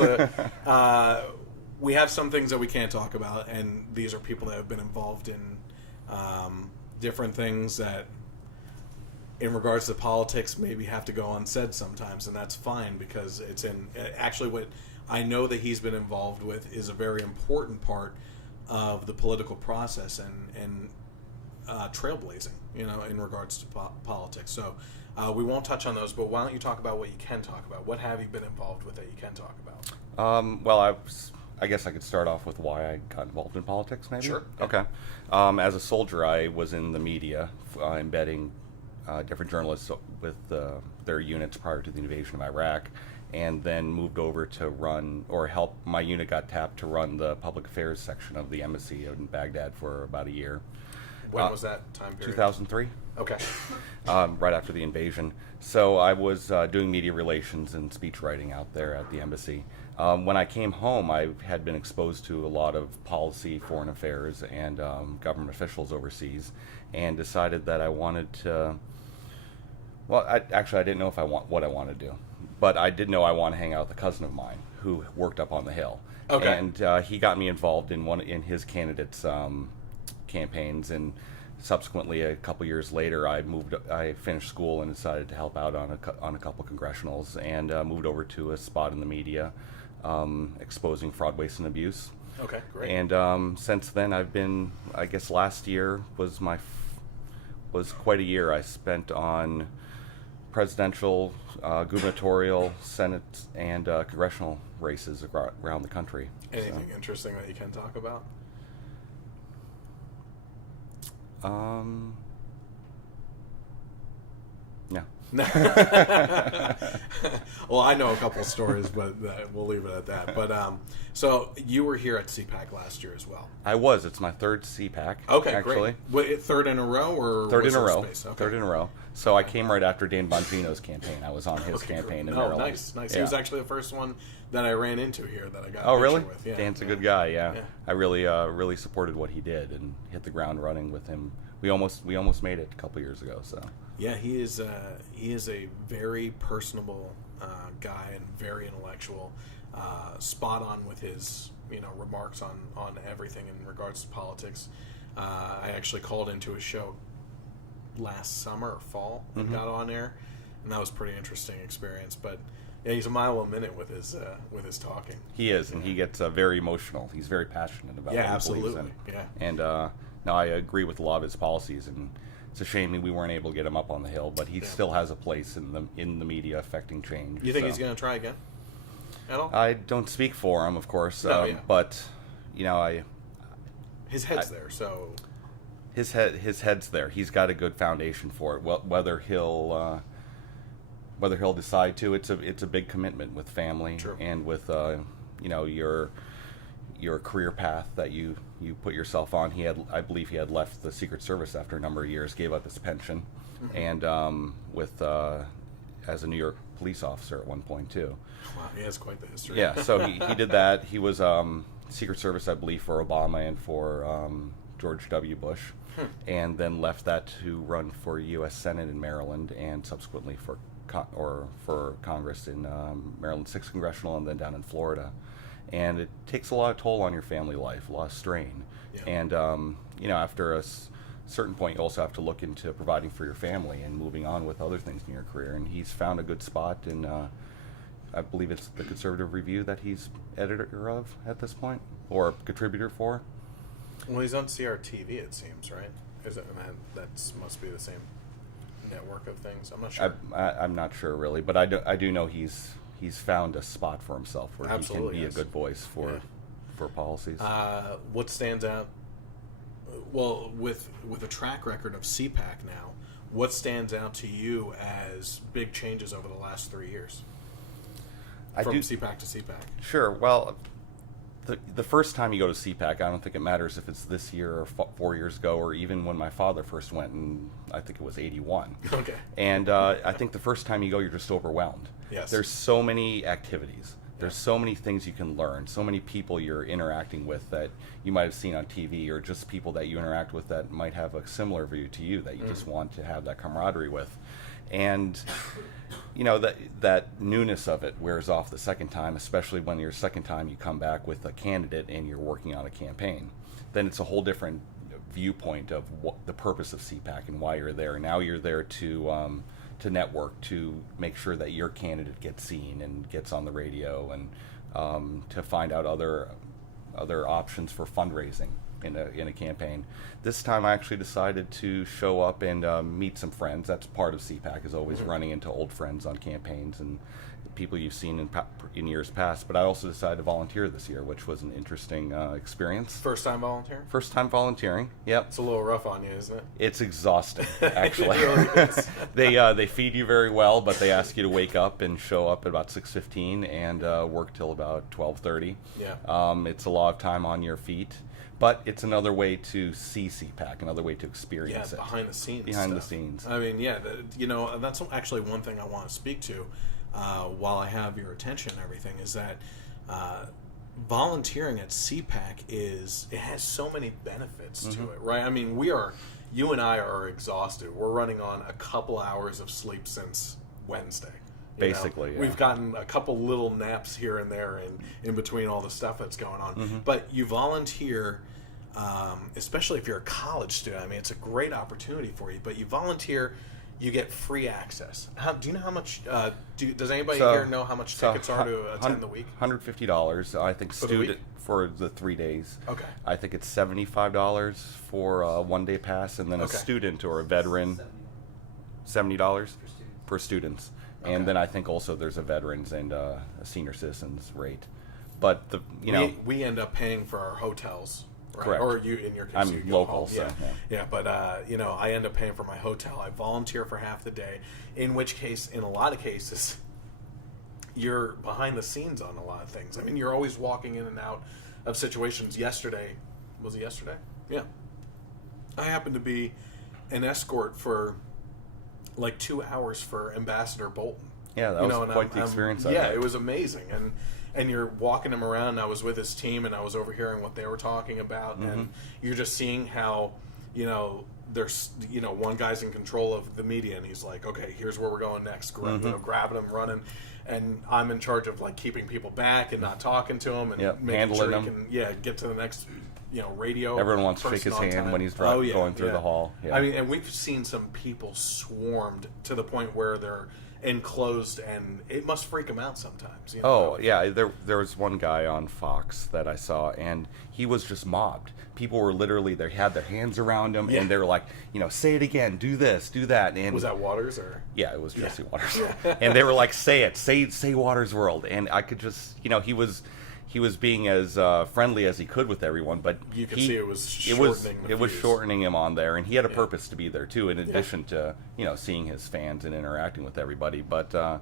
we have some things that we can't talk about, and these are people that have been involved in different things that, in regards to politics, maybe have to go unsaid sometimes, and that's fine because it's actually what I know that he's been involved with is a very important part of the political process and trailblazing, in regards to politics. So we won't touch on those, but why don't you talk about what you can talk about? What have you been involved with that you can talk about? Well, I guess I could start off with why I got involved in politics, maybe? Sure. Okay. As a soldier, I was in the media, embedding different journalists with their units prior to the invasion of Iraq, and then moved over to my unit got tapped to run the public affairs section of the embassy in Baghdad for about a year. When was that time period? 2003. Okay. Right after the invasion. So I was doing media relations and speech writing out there at the embassy. When I came home, I had been exposed to a lot of policy, foreign affairs, and government officials overseas, and decided that I wanted to. Well, I didn't know what I wanted to do, but I did know I wanted to hang out with a cousin of mine who worked up on the Hill. Okay. And he got me involved in his candidates' campaigns, and subsequently, a couple years later, I finished school and decided to help out on a couple congressionals, and moved over to a spot in the media, exposing fraud, waste, and abuse. Okay, great. And since then, I've been. I guess last year was quite a year I spent on presidential, gubernatorial, Senate, and congressional races around the country. Anything interesting that you can talk about? Yeah. Well, I know a couple stories, but we'll leave it at that. But so you were here at CPAC last year as well. I was. It's my third CPAC. Okay, actually. Great. Wait, third in a row, or Third was in a there row. space? Okay. Third in a row. So I came right after Dan Bongino's campaign. I was on his campaign in Maryland. Nice. Yeah. He was actually the first one that I ran into here that I got. Oh, a picture really? With. Yeah. Dan's a good guy. Yeah. I really supported what he did and hit the ground running with him. We almost made it a couple years ago. So. Yeah, he is a very personable guy and very intellectual, spot on with his remarks on everything in regards to politics. I actually called into a show last summer or fall and got on air, and that was a pretty interesting experience. But yeah, he's a mile a minute with his talking. He is, and he gets very emotional. He's very passionate about what he believes in. Yeah, and no, I agree with a lot of his policies, and it's a shame that we weren't able to get him up on the Hill, but he still has a place in the media affecting change. You think he's going to try again at all? I don't speak for him, of course, but his head's there, so his head's there. He's got a good foundation for it. Whether he'll decide to, it's a big commitment with family. True. And with your career path that you put yourself on. I believe he had left the Secret Service after a number of years, gave up his pension, and as a New York police officer at one point too. Wow, he has quite the history. Yeah, so he did that. He was Secret Service, I believe, for Obama and for George W. Bush, and then left that to run for U.S. Senate in Maryland and subsequently for Congress in Maryland 6th Congressional and then down in Florida. And it takes a lot of toll on your family life, a lot of strain. Yeah. And, after a certain point, you also have to look into providing for your family and moving on with other things in your career. And he's found a good spot, and I believe it's the Conservative Review that he's editor of at this point, or contributor for. Well, he's on CRTV, it seems, right? That must be the same network of things. I'm not sure. I'm not sure, really, but I do know he's found a spot for himself where Absolutely, he can be a good voice for policies. What stands out? Well, with a track record of CPAC now, what stands out to you as big changes over the last 3 years? From CPAC to CPAC. Sure. Well, the first time you go to CPAC, I don't think it matters if it's this year or 4 years ago, or even when my father first went, and I think it was 81. Okay. And I think the first time you go, you're just overwhelmed. Yes. There's so many activities. There's so many things you can learn, so many people you're interacting with that you might have seen on TV, or just people that you interact with that might have a similar view to you that you just want to have that camaraderie with. And that newness of it wears off the second time, especially when your second time you come back with a candidate and you're working on a campaign. Then it's a whole different viewpoint of what the purpose of CPAC and why you're there. Now you're there to network, to make sure that your candidate gets seen and gets on the radio, and to find out other options for fundraising in a campaign. This time I actually decided to show up and meet some friends. That's part of CPAC, is always running into old friends on campaigns and people you've seen in years past. But I also decided to volunteer this year, which was an interesting experience. First time volunteering? First time volunteering, yep. It's a little rough on you, isn't it? It's exhausting, actually. It really is. They feed you very well, but they ask you to wake up and show up at about 6:15 and work till about 12:30. Yeah. It's a lot of time on your feet. But it's another way to see CPAC, another way to experience it. Behind the scenes. Behind the scenes. I mean, that's actually one thing I want to speak to while I have your attention and everything, is that volunteering at CPAC it has so many benefits to it, right? I mean, you and I are exhausted. We're running on a couple hours of sleep since Wednesday. Basically, yeah. We've gotten a couple little naps here and there in between all the stuff that's going on. But you volunteer, especially if you're a college student. I mean, it's a great opportunity for you. But you volunteer, you get free access. Do you know how much? Does anybody here know how much tickets are to attend the week? $150, I think, for the 3 days. Okay. I think it's $75 for a 1-day pass, and then a student or a veteran, $70 for students. Okay. And then I think also there's a veterans and a senior citizens rate. But we end up paying for our hotels right? Correct. Or you, in your case, I'm you go local, home. so, yeah. But I end up paying for my hotel. I volunteer for half the day. In which case, in a lot of cases, you're behind the scenes on a lot of things. I mean, you're always walking in and out of situations. Was it yesterday? Yeah. I happened to be an escort for like 2 hours for Ambassador Bolton. Yeah, that was quite the experience. Yeah, it was amazing. And you're walking him around. And I was with his team, and I was overhearing what they were talking about. And you're just seeing how, there's, one guy's in control of the media, and he's like, okay, here's where we're going next. Grabbing him, running. And I'm in charge of, like, keeping people back and not talking to them and making sure he can, get to the next, radio. Everyone wants to shake his hand when he's going through the hall. Yeah. I mean, and we've seen some people swarmed to the point where they're enclosed, and it must freak them out sometimes. Yeah, there was one guy on Fox that I saw, and he was just mobbed. People were literally, they had their hands around him, and they were like, say it again, do this, do that. And was that Waters or? Yeah, it was Jesse Waters. And they were like, say it, say Waters World, and I could just, he was being as friendly as he could with everyone, but you could see it was shortening him on there, and he had a purpose to be there too, in addition to seeing his fans and interacting with everybody. But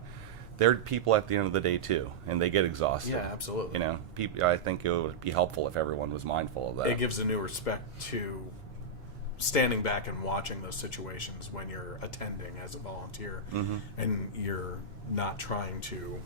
they're people at the end of the day too, and they get exhausted. Yeah, absolutely. I think it would be helpful if everyone was mindful of that. It gives a new respect to standing back and watching those situations when you're attending as a volunteer, and you're not trying to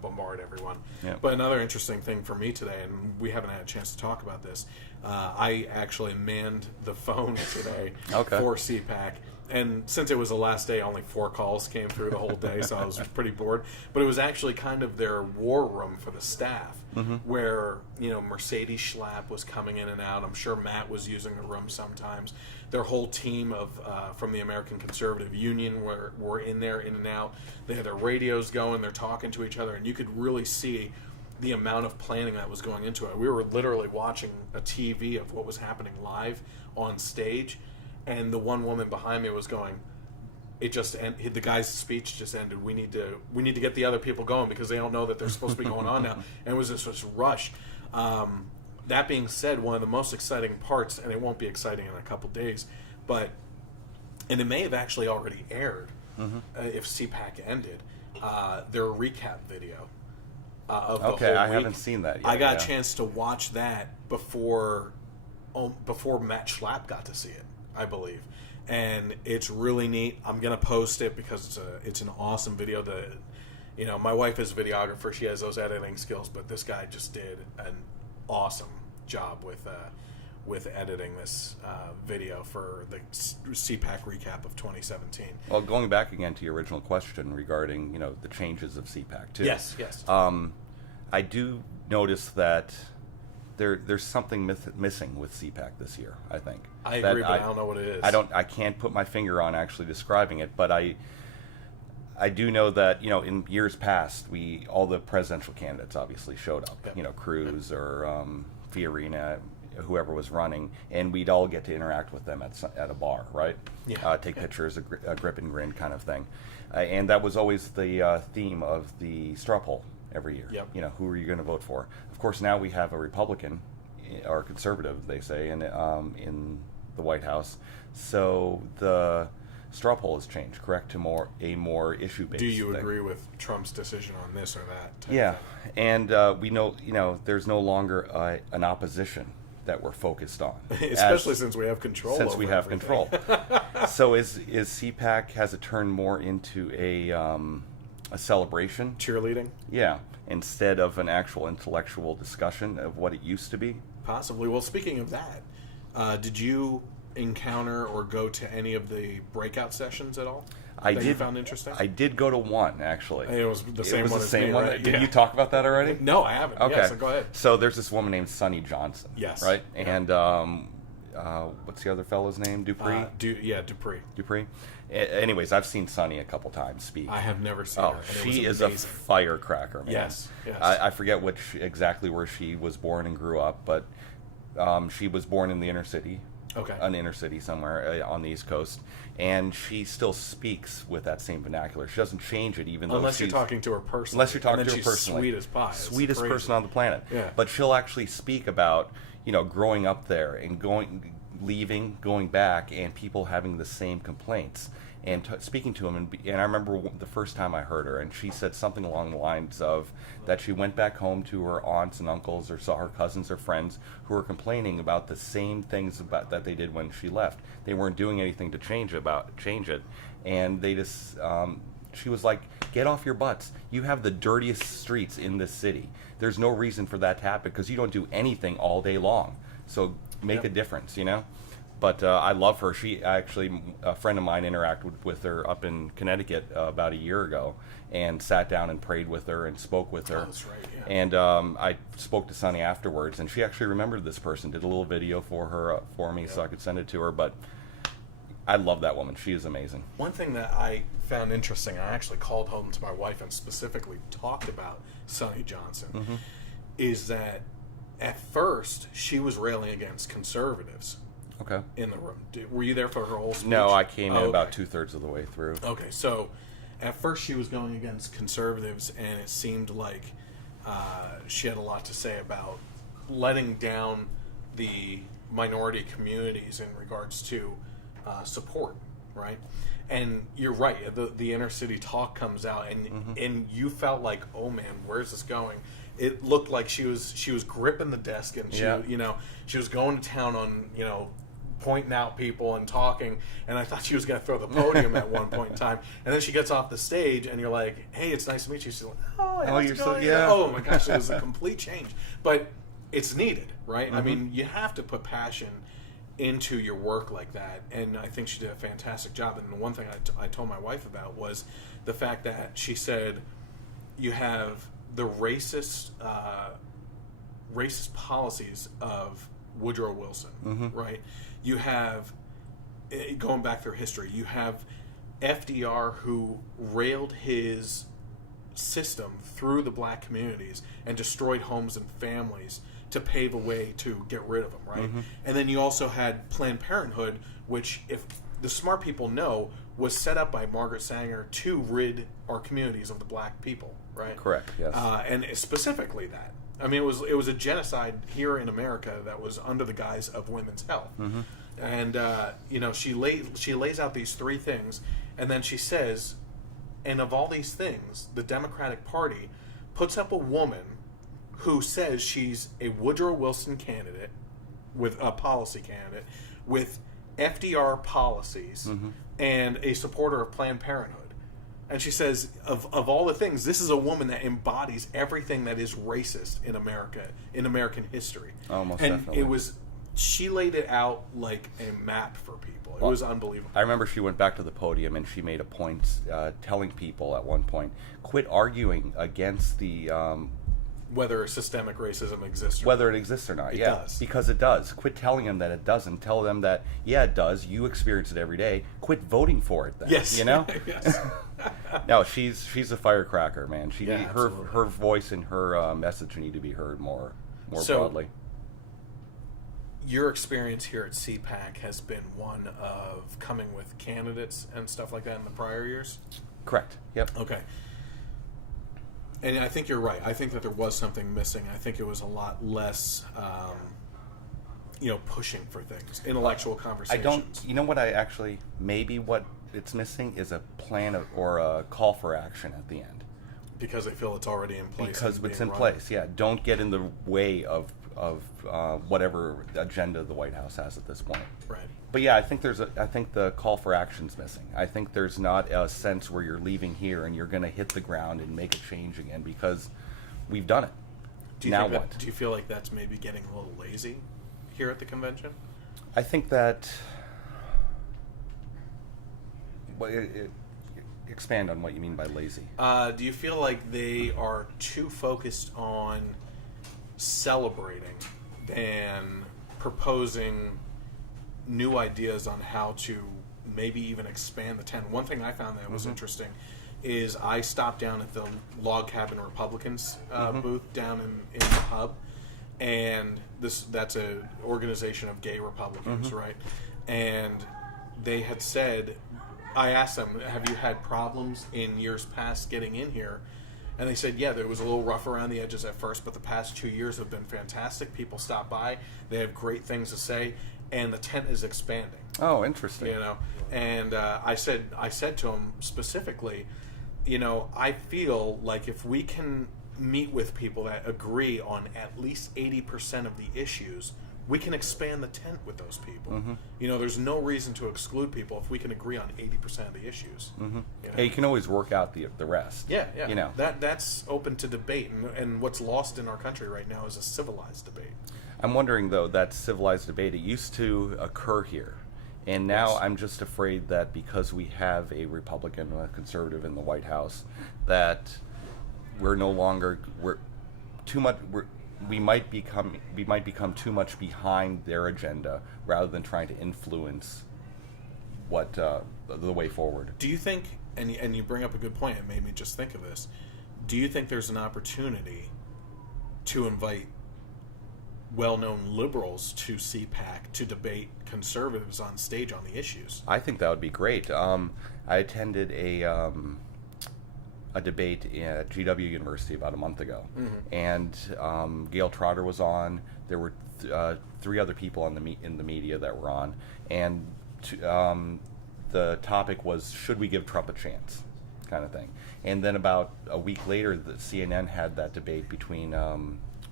bombard everyone. But another interesting thing for me today, and we haven't had a chance to talk about this, I actually manned the phone today for CPAC, and since it was the last day, only 4 calls came through the whole day, so I was pretty bored. But it was actually kind of their war room for the staff, where Mercedes Schlapp was coming in and out. I'm sure Matt was using the room sometimes. Their whole team of from the American Conservative Union were in there, in and out. They had their radios going. They're talking to each other, and you could really see the amount of planning that was going into it. We were literally watching a TV of what was happening live on stage, and the one woman behind me was going, the guy's speech just ended. We need to get the other people going because they don't know that they're supposed to be going on now. And it was just this rush. That being said, one of the most exciting parts, and it won't be exciting in a couple days, and it may have actually already aired if CPAC ended, their recap video of the whole week. I haven't seen that yet. I got a chance to watch that before Matt Schlapp got to see it, I believe. And it's really neat. I'm going to post it because it's an awesome video. My wife is a videographer. She has those editing skills, but this guy just did an awesome job with editing this video for the CPAC recap of 2017. Well, going back again to your original question regarding the changes of CPAC too. Yes. I do notice that there's something missing with CPAC this year. I think I agree, but I don't know what it is. I can't put my finger on actually describing it, but I do know that in years past all the presidential candidates obviously showed up. Cruz or Fiorina, whoever was running, and we'd all get to interact with them at a bar, right? Take pictures, a grip and grin kind of thing, and that was always the theme of the straw poll every year. Who are you going to vote for? Of course, now we have a Republican or conservative, they say, in the White House, so the straw poll has changed, correct, to a more issue-based. Do you agree with Trump's decision on this or that? Yeah, and we know, there's no longer an opposition that we're focused on, especially since we have control. Since we have control. So is CPAC, has it turned more into a celebration, cheerleading? Yeah, instead of an actual intellectual discussion of what it used to be. Possibly. Well, speaking of that, did you encounter or go to any of the breakout sessions at all? You found interesting? I did go to one, actually. It was the same one. Right? Did you talk about that already? No, I haven't. Okay, so go ahead. So there's this woman named Sunny Johnson. Yes. Right, and what's the other fellow's name? Dupree. Dupree. Anyways, I've seen Sunny a couple times speak. I have never seen her. She is a firecracker, man. Yes. I forget exactly where she was born and grew up, but she was born in the inner city. Okay. An inner city somewhere on the East Coast, and she still speaks with that same vernacular. She doesn't change it, even though unless you're talking to her personally. Unless you're talking to her personally. Sweet as pie. Sweetest person on the planet. Yeah. But she'll actually speak about growing up there and leaving, going back, and people having the same complaints. And speaking to him, and I remember the first time I heard her, and she said something along the lines of that she went back home to her aunts and uncles, or saw her cousins or friends who were complaining about the same things that they did when she left. They weren't doing anything to change it, and they just. She was like, "Get off your butts! You have the dirtiest streets in this city. There's no reason for that to happen because you don't do anything all day long. So make a difference, But I love her. She actually, a friend of mine interacted with her up in Connecticut about a year ago, and sat down and prayed with her and spoke with her. Oh, that's right, yeah. And I spoke to Sunny afterwards, and she actually remembered this person. Did a little video for me so I could send it to her. But I love that woman. She is amazing. One thing that I found interesting, I actually called home to my wife and specifically talked about Sonny Johnson, is that at first she was railing against conservatives. Okay. In the room. Were you there for her whole speech? No, I came in about 2/3 of the way through. Okay, so at first she was going against conservatives, and it seemed like she had a lot to say about letting down the minority communities in regards to support, right? And you're right. The inner city talk comes out, and you felt like, oh man, where's this going? It looked like she was gripping the desk, and she was going to town on pointing out people and talking, and I thought she was going to throw the podium at one point in time, and then she gets off the stage, and you're like, hey, it's nice to meet you. She's like, you're so oh my gosh, it was a complete change. But it's needed, right? I mean, you have to put passion into your work like that, and I think she did a fantastic job. And the one thing I told my wife about was the fact that she said you have the racist policies of Woodrow Wilson, right? You have, going back through history, you have FDR who railed his system through the black communities and destroyed homes and families to pave a way to get rid of them, right? And then you also had Planned Parenthood, which, if the smart people know, was set up by Margaret Sanger to rid our communities of the black people, right? Correct, yes. And specifically that. I mean, it was a genocide here in America that was under the guise of women's health. And, she lays out these three things, and then she says, and of all these things, the Democratic Party puts up a woman who says she's a Woodrow Wilson candidate, with a policy candidate, with FDR policies, and a supporter of Planned Parenthood. And she says, of all the things, this is a woman that embodies everything that is racist in America, in American history. Almost and definitely. She laid it out like a map for people. It was unbelievable. I remember she went back to the podium and she made a point telling people at one point, quit arguing against the... whether systemic racism exists or whether it exists or not. It yeah, does. Because it does. Quit telling them that it doesn't. Tell them that, yeah, it does. You experience it every day. Quit voting for it then. Yes. Yes. No, she's a firecracker, man. Her voice and her message need to be heard more broadly. Your experience here at CPAC has been one of coming with candidates and stuff like that in the prior years? Correct. Yep. Okay. And I think you're right. I think that there was something missing. I think it was a lot less, pushing for things, intellectual conversations. You know what maybe what it's missing is a plan or a call for action at the end. Because they feel it's already in place. Because it's in place, yeah. Don't get in the way of whatever agenda the White House has at this point. Right. But yeah, I think the call for action's missing. I think there's not a sense where you're leaving here and you're going to hit the ground and make a change again, because we've done it. Do you feel like that's maybe getting a little lazy here at the convention? I think that. Expand on what you mean by lazy. Do you feel like they are too focused on celebrating than proposing new ideas on how to maybe even expand the tent? One thing I found that was interesting is I stopped down at the Log Cabin Republicans booth down in the hub, and that's an organization of gay Republicans, right? And they had said, I asked them, have you had problems in years past getting in here? And they said, yeah, there was a little rough around the edges at first, but the past 2 years have been fantastic. People stop by, they have great things to say, and the tent is expanding. Oh, interesting. You know, and I said to him specifically, you know, I feel like if we can meet with people that agree on at least 80% of the issues, we can expand the tent with those people. Mm-hmm. You know, there's no reason to exclude people if we can agree on 80% of the issues. Mm-hmm. You know? Hey, you can always work out the rest. Yeah. You know, that's open to debate, and what's lost in our country right now is a civilized debate. I'm wondering though, that civilized debate, it used to occur here, and now Yes. I'm just afraid that because we have a Republican and a conservative in the White House, that we might become too much behind their agenda rather than trying to influence what the way forward. Do you think, and you bring up a good point, it made me just think of this, do you think there's an opportunity to invite well-known liberals to CPAC to debate conservatives on stage on the issues? I think that would be great. I attended a debate at GW University about a month ago, and Gail Trotter was on. There were three other people in the media that were on, and the topic was, should we give Trump a chance, kind of thing. And then about a week later, the CNN had that debate between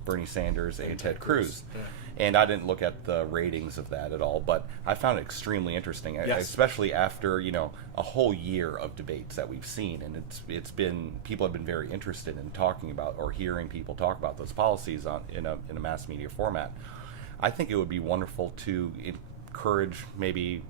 Bernie Sanders and Ted Cruz. Yeah. And I didn't look at the ratings of that at all, but I found it extremely interesting, Yes. especially after, you know, a whole year of debates that we've seen, and it's been, people have been very interested in talking about or hearing people talk about those policies in a mass media format. I think it would be wonderful to encourage maybe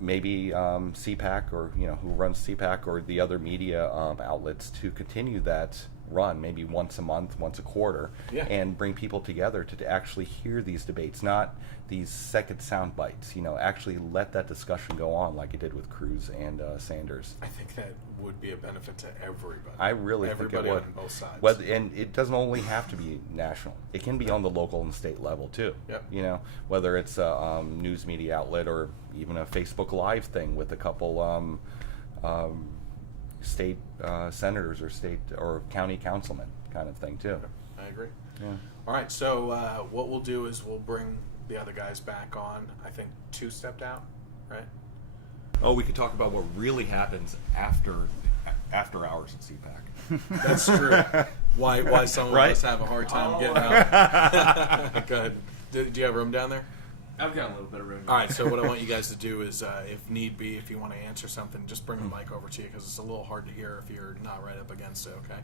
CPAC, or who runs CPAC, or the other media outlets to continue that run, maybe once a month, once a quarter, Yeah. and bring people together to actually hear these debates, not these second sound bites. Actually let that discussion go on like it did with Cruz and Sanders. I think that would be a benefit to everybody. I really everybody think it on would. both sides. And it doesn't only have to be national. It can be on the local and state level too. Yep. Whether it's a news media outlet or even a Facebook Live thing with a couple state senators or state or county councilmen, kind of thing too. I agree. Yeah. All right, so what we'll do is we'll bring the other guys back on. I think 2 stepped out, right? Oh, we could talk about what really happens after hours at CPAC. That's true. Why some of us have a hard time getting out. Go ahead. Do you have room down there? I've got a little bit of room. All right, so what I want you guys to do is, if need be, if you want to answer something, just bring the mic over to you, because it's a little hard to hear if you're not right up against it, okay?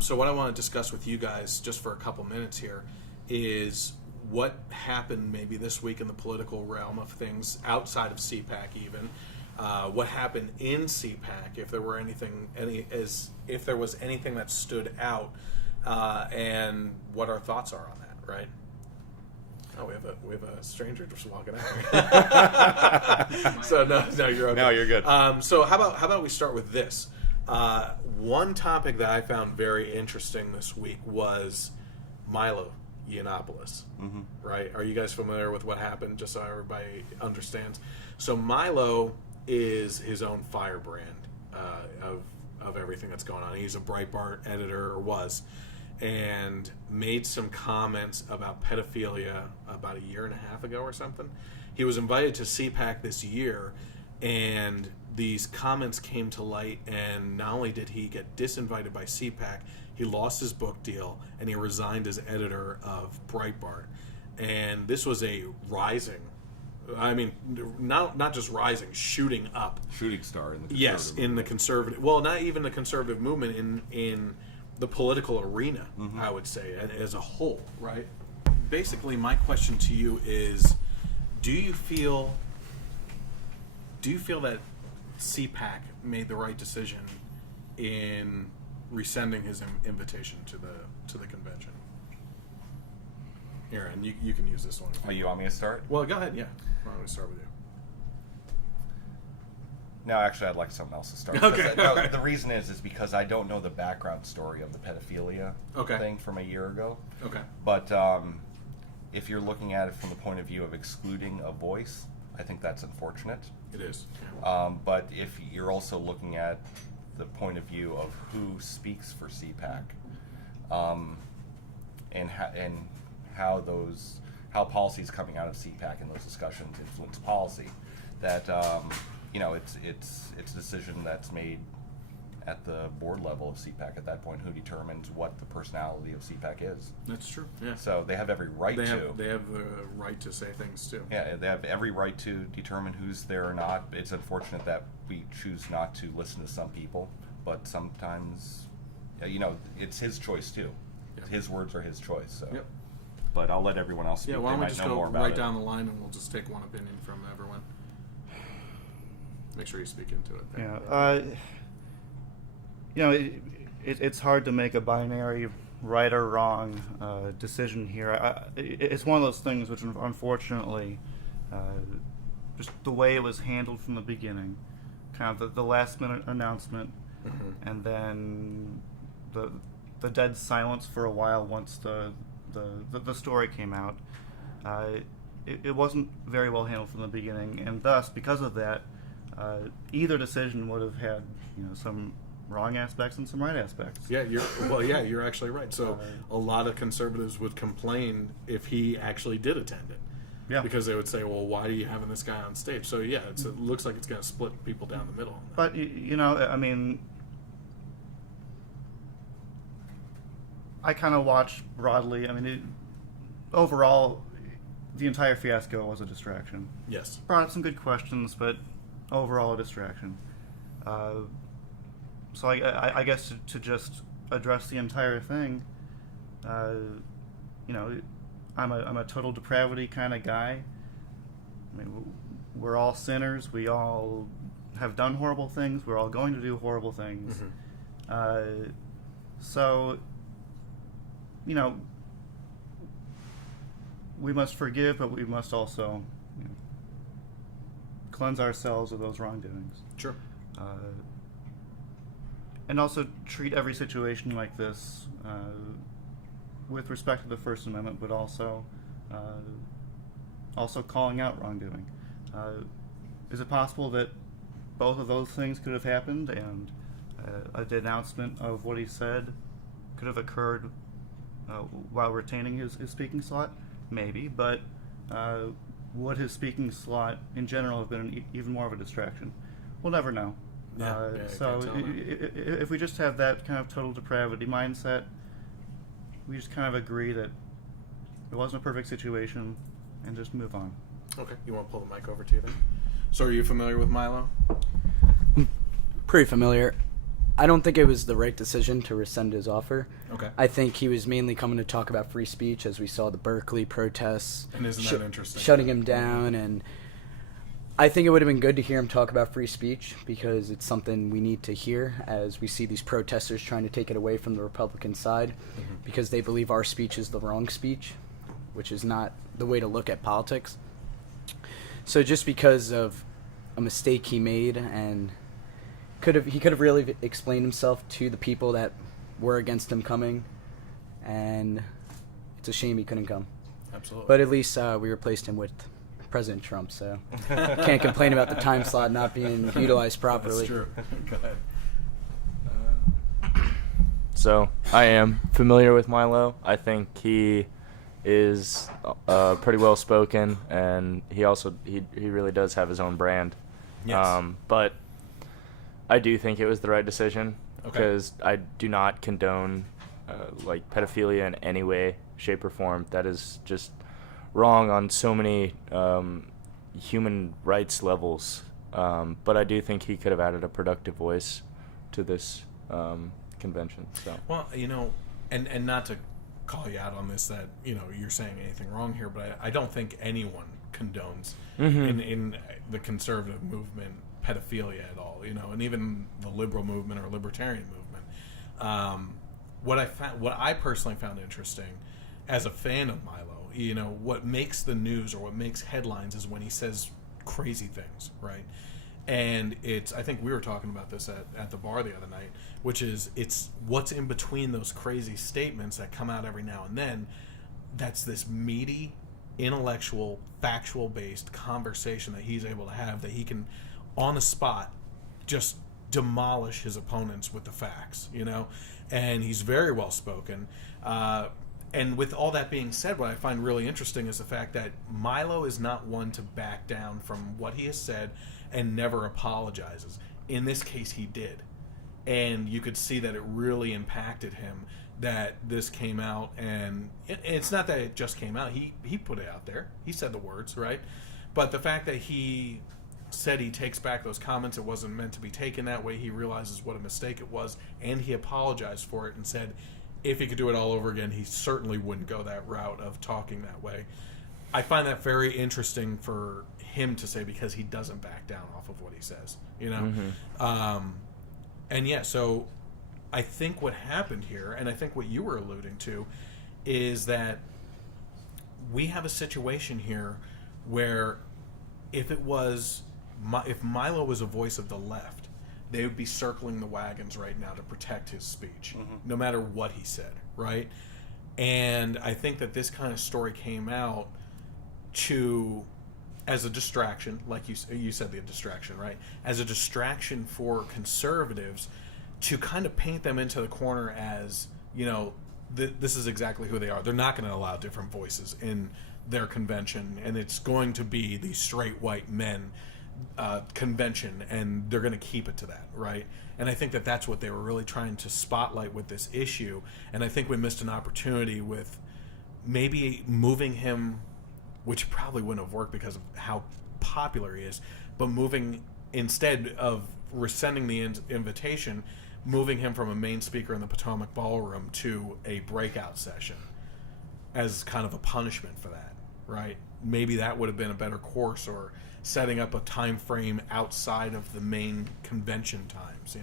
So what I want to discuss with you guys, just for a couple minutes here, is what happened maybe this week in the political realm of things, outside of CPAC even. What happened in CPAC, if there were if there was anything that stood out, and what our thoughts are on that, right? Oh, we have a stranger just walking out here. So no, you're okay. No, you're good. So how about we start with this? One topic that I found very interesting this week was Milo Yiannopoulos. Mm-hmm. Right? Are you guys familiar with what happened? Just so everybody understands. So Milo is his own firebrand of everything that's going on. He's a Breitbart editor, or was, and made some comments about pedophilia about a year and a half ago or something. He was invited to CPAC this year, and these comments came to light, and not only did he get disinvited by CPAC, he lost his book deal, and he resigned as editor of Breitbart. And this was a rising, I mean, not just rising, shooting up. Shooting star in the conservative Yes, in the conservative, well, not even the conservative movement, in the political arena, I would say, as a whole, right? Basically, my question to you is, do you feel that CPAC made the right decision in rescinding his invitation to the convention? Here, and you can use this one. Oh, you want me to start? Well, go ahead, yeah. Why don't we start with you? No, actually, I'd like something else to start. Okay. The reason is because I don't know the background story of the pedophilia thing from a year ago. Okay. But if you're looking at it from the point of view of excluding a voice, I think that's unfortunate. It is. But if you're also looking at the point of view of who speaks for CPAC, and how policies coming out of CPAC and those discussions influence policy. That it's a decision that's made at the board level of CPAC at that point, who determines what the personality of CPAC is. That's true. Yeah. So they have every right They to. have the right to say things too. Yeah, they have every right to determine who's there or not. It's unfortunate that we choose not to listen to some people, but sometimes, it's his choice too. Yeah. His words are his choice. So. Yep. But I'll let everyone else speak. Yeah, why They don't we might just know go more about right it. down the line and we'll just take one opinion from everyone. Make sure you speak into it. Yeah. It's hard to make a binary right or wrong decision here. It's one of those things which, unfortunately, just the way it was handled from the beginning, kind of the last minute announcement, and then the dead silence for a while once the story came out. It wasn't very well handled from the beginning, and thus, because of that, either decision would have had some wrong aspects and some right aspects. Yeah, you're actually right. So a lot of conservatives would complain if he actually did attend it. Yeah. Because they would say, well, why are you having this guy on stage? So yeah, it looks like it's going to split people down the middle. But I mean, I kind of watch broadly. I mean, overall, the entire fiasco was a distraction. Yes. Brought up some good questions, but overall a distraction. So I guess to just address the entire thing, I'm a total depravity kind of guy. I mean, we're all sinners. We all have done horrible things. We're all going to do horrible things. So, we must forgive, but we must also cleanse ourselves of those wrongdoings. Sure. And also treat every situation like this with respect to the First Amendment, but also calling out wrongdoing. Is it possible that both of those things could have happened, and a denouncement of what he said could have occurred while retaining his speaking slot? Maybe, but would his speaking slot in general have been even more of a distraction? We'll never know. So if we just have that kind of total depravity mindset, we just kind of agree that it wasn't a perfect situation and just move on. Okay, you want to pull the mic over to you then? So are you familiar with Milo? Pretty familiar. I don't think it was the right decision to rescind his offer. Okay. I think he was mainly coming to talk about free speech, as we saw the Berkeley protests. And isn't that interesting? Shutting him down, and I think it would have been good to hear him talk about free speech, because it's something we need to hear as we see these protesters trying to take it away from the Republican side, because they believe our speech is the wrong speech, which is not the way to look at politics. So just because of a mistake he made, and he could have really explained himself to the people that were against him coming, and it's a shame he couldn't come. Absolutely. But at least we replaced him with President Trump, so can't complain about the time slot not being utilized properly. That's true. Go ahead. So I am familiar with Milo. I think he is pretty well spoken, and he really does have his own brand. Yes. But I do think it was the right decision, because I do not condone pedophilia in any way, shape, or form. That is just wrong on so many human rights levels. But I do think he could have added a productive voice to this convention. So. Well, and not to call you out on this, that you're saying anything wrong here, but I don't think anyone condones in the conservative movement pedophilia at all, and even the liberal movement or libertarian movement. What I personally found interesting as a fan of Milo, what makes the news or what makes headlines is when he says crazy things, right? And I think we were talking about this at the bar the other night, which is it's what's in between those crazy statements that come out every now and then. That's this meaty, intellectual, factual based conversation that he's able to have, that he can on the spot just demolish his opponents with the facts, and he's very well spoken. And with all that being said, what I find really interesting is the fact that Milo is not one to back down from what he has said and never apologizes. In this case, he did. And you could see that it really impacted him that this came out. And it's not that it just came out. He put it out there. He said the words, right? But the fact that he said he takes back those comments, it wasn't meant to be taken that way. He realizes what a mistake it was, and he apologized for it and said if he could do it all over again, he certainly wouldn't go that route of talking that way. I find that very interesting for him to say because he doesn't back down off of what he says, And yeah, so I think what happened here, and I think what you were alluding to, is that we have a situation here where if Milo was a voice of the left, they would be circling the wagons right now to protect his speech, no matter what he said, right? And I think that this kind of story came out as a distraction, like you said, the distraction, right? As a distraction for conservatives to kind of paint them into the corner as, this is exactly who they are. They're not going to allow different voices in their convention, and it's going to be the straight white men convention, and they're going to keep it to that, right? And I think that that's what they were really trying to spotlight with this issue, and I think we missed an opportunity with maybe moving him, which probably wouldn't have worked because of how popular he is, but moving, instead of rescinding the invitation, moving him from a main speaker in the Potomac Ballroom to a breakout session as kind of a punishment for that, right? Maybe that would have been a better course, or setting up a time frame outside of the main convention times,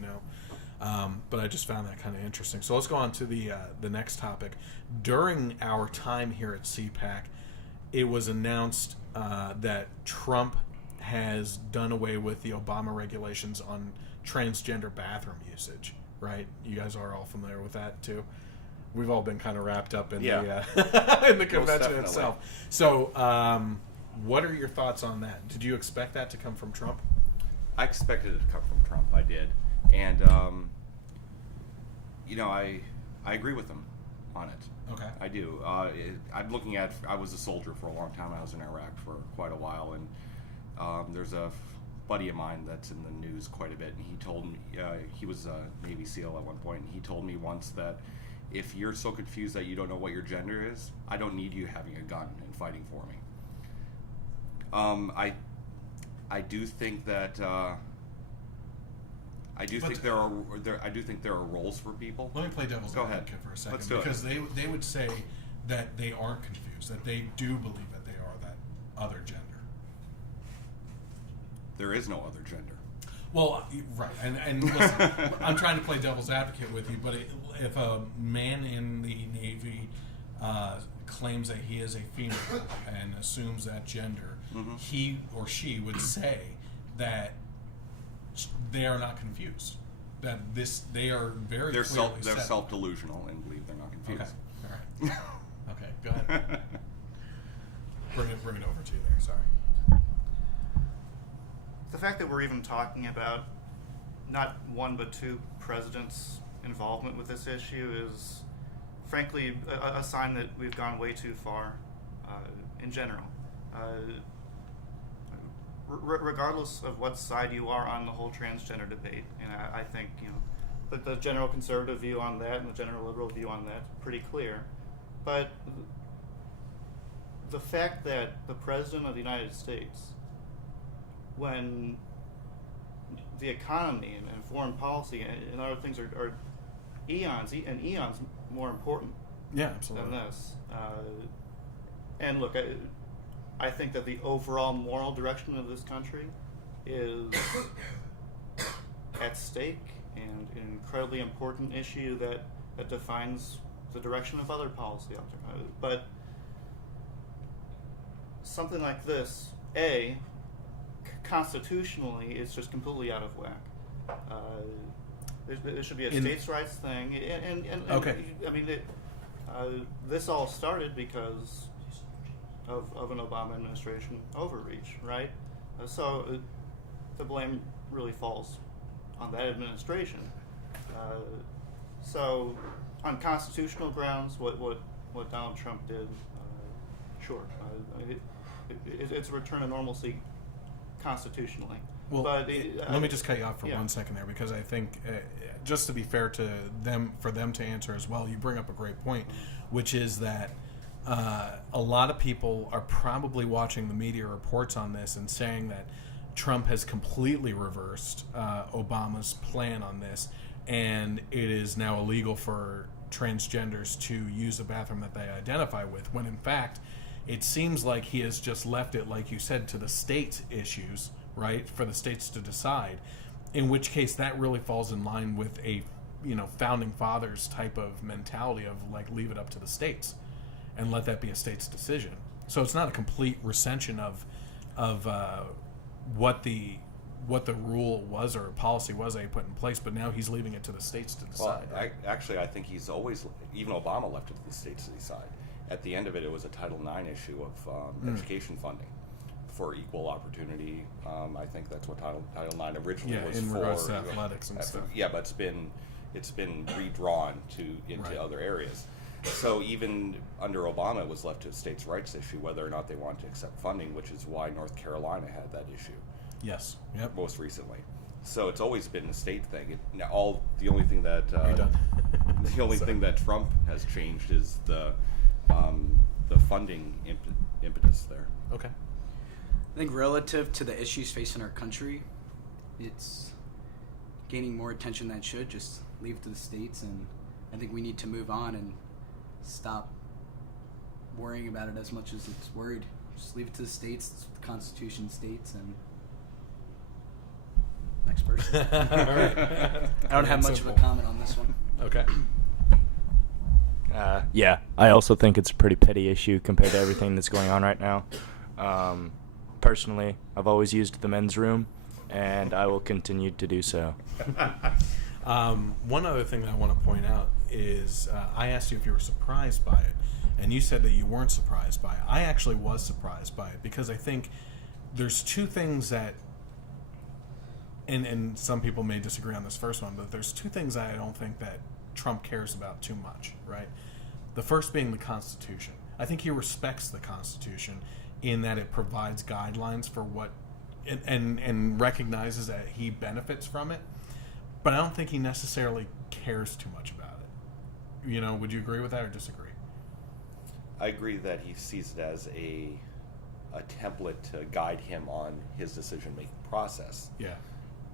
But I just found that kind of interesting. So let's go on to the next topic. During our time here at CPAC, it was announced that Trump has done away with the Obama regulations on transgender bathroom usage, right? You guys are all familiar with that too. We've all been kind of wrapped up in the in the convention itself. So, what are your thoughts on that? Did you expect that to come from Trump? I expected it to come from Trump. I did, and I agree with him on it. Okay, I do. I'm looking at. I was a soldier for a long time. I was in Iraq for quite a while, and there's a buddy of mine that's in the news quite a bit, and he told me he was a Navy SEAL at one point, and he told me once that if you're so confused that you don't know what your gender is, I don't need you having a gun and fighting for me. I do think that I do think there are roles for people. Let me play devil's advocate for a second, because they would say that they aren't confused, that they do believe that they are that other gender. There is no other gender. Well, right, and listen, I'm trying to play devil's advocate with you, but if a man in the Navy claims that he is a female and assumes that gender, he or she would say that they are not confused. That they are very they're clearly they're self-delusional and believe they're not confused. Okay, all right. Okay, go ahead. Bring it over to you there. Sorry. The fact that we're even talking about not one but two presidents' involvement with this issue is, frankly, a sign that we've gone way too far in general. Regardless of what side you are on the whole transgender debate, and I think the general conservative view on that and the general liberal view on that pretty clear. But the fact that the President of the United States, when the economy and foreign policy and other things are eons more important than this. And look, I think that the overall moral direction of this country is at stake, and an incredibly important issue that defines the direction of other policy out there. But something like this, constitutionally, is just completely out of whack. There should be a states' rights thing, and okay. I mean, this all started because of an Obama administration overreach, right? So the blame really falls on that administration. So, on constitutional grounds, what Donald Trump did, sure, it's a return to normalcy constitutionally. Well, but let me just cut you off for 1 second there, because I think, just to be fair to them, for them to answer as well, you bring up a great point, which is that a lot of people are probably watching the media reports on this and saying that Trump has completely reversed Obama's plan on this, and it is now illegal for transgenders to use a bathroom that they identify with, when in fact it seems like he has just left it, like you said, to the state issues, right, for the states to decide, in which case that really falls in line with a founding fathers type of mentality of like leave it up to the states and let that be a state's decision. So it's not a complete recension of what the rule was or policy was that he put in place, but now he's leaving it to the states to decide. Well, I think he's always, even Obama left it to the states to decide. At the end of it was a Title IX issue of education funding for equal opportunity. I think that's what Title IX originally was in for. regards to athletics and stuff. Yeah, but it's been redrawn into other areas. So even under Obama, it was left to a states' rights issue whether or not they wanted to accept funding, which is why North Carolina had that issue. Yes. Yep. Most recently. So it's always been a state thing. The only thing that the only thing that Trump has changed is the funding impetus there. Okay. I think relative to the issues facing our country, it's gaining more attention than it should. Just leave it to the states, and I think we need to move on and stop worrying about it as much as it's worried. Just leave it to the states. It's what the Constitution states, and next person. All right. I don't have much of a comment on this one. Okay. Yeah, I also think it's a pretty petty issue compared to everything that's going on right now. Personally, I've always used the men's room, and I will continue to do so. One other thing that I want to point out is I asked you if you were surprised by it, and you said that you weren't surprised by it. I actually was surprised by it, because I think there's two things that, and some people may disagree on this first one, but there's two things that I don't think that Trump cares about too much, right? The first being the Constitution. I think he respects the Constitution in that it provides guidelines for what, and recognizes that he benefits from it, but I don't think he necessarily cares too much about it. Would you agree with that or disagree? I agree that he sees it as a template to guide him on his decision-making process. Yeah.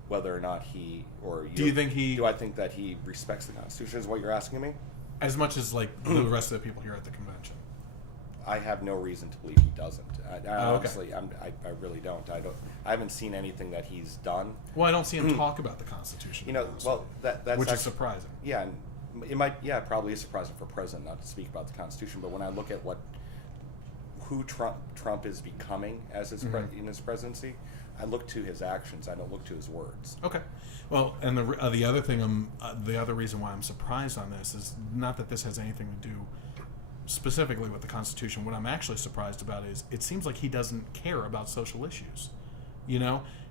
Whether or not he, or do you think he? Do I think that he respects the Constitution? Is what you're asking me? As much as like the rest of the people here at the convention. I have no reason to believe he doesn't. Honestly, I really don't. I haven't seen anything that he's done. Well, I don't see him talk about the Constitution. That's which is surprising. Yeah, and it might. Yeah, it probably is surprising for president not to speak about the Constitution. But when I look at who Trump is becoming as in his presidency, I look to his actions. I don't look to his words. Okay. Well, and the other thing, the other reason why I'm surprised on this is not that this has anything to do specifically with the Constitution. What I'm actually surprised about is it seems like he doesn't care about social issues.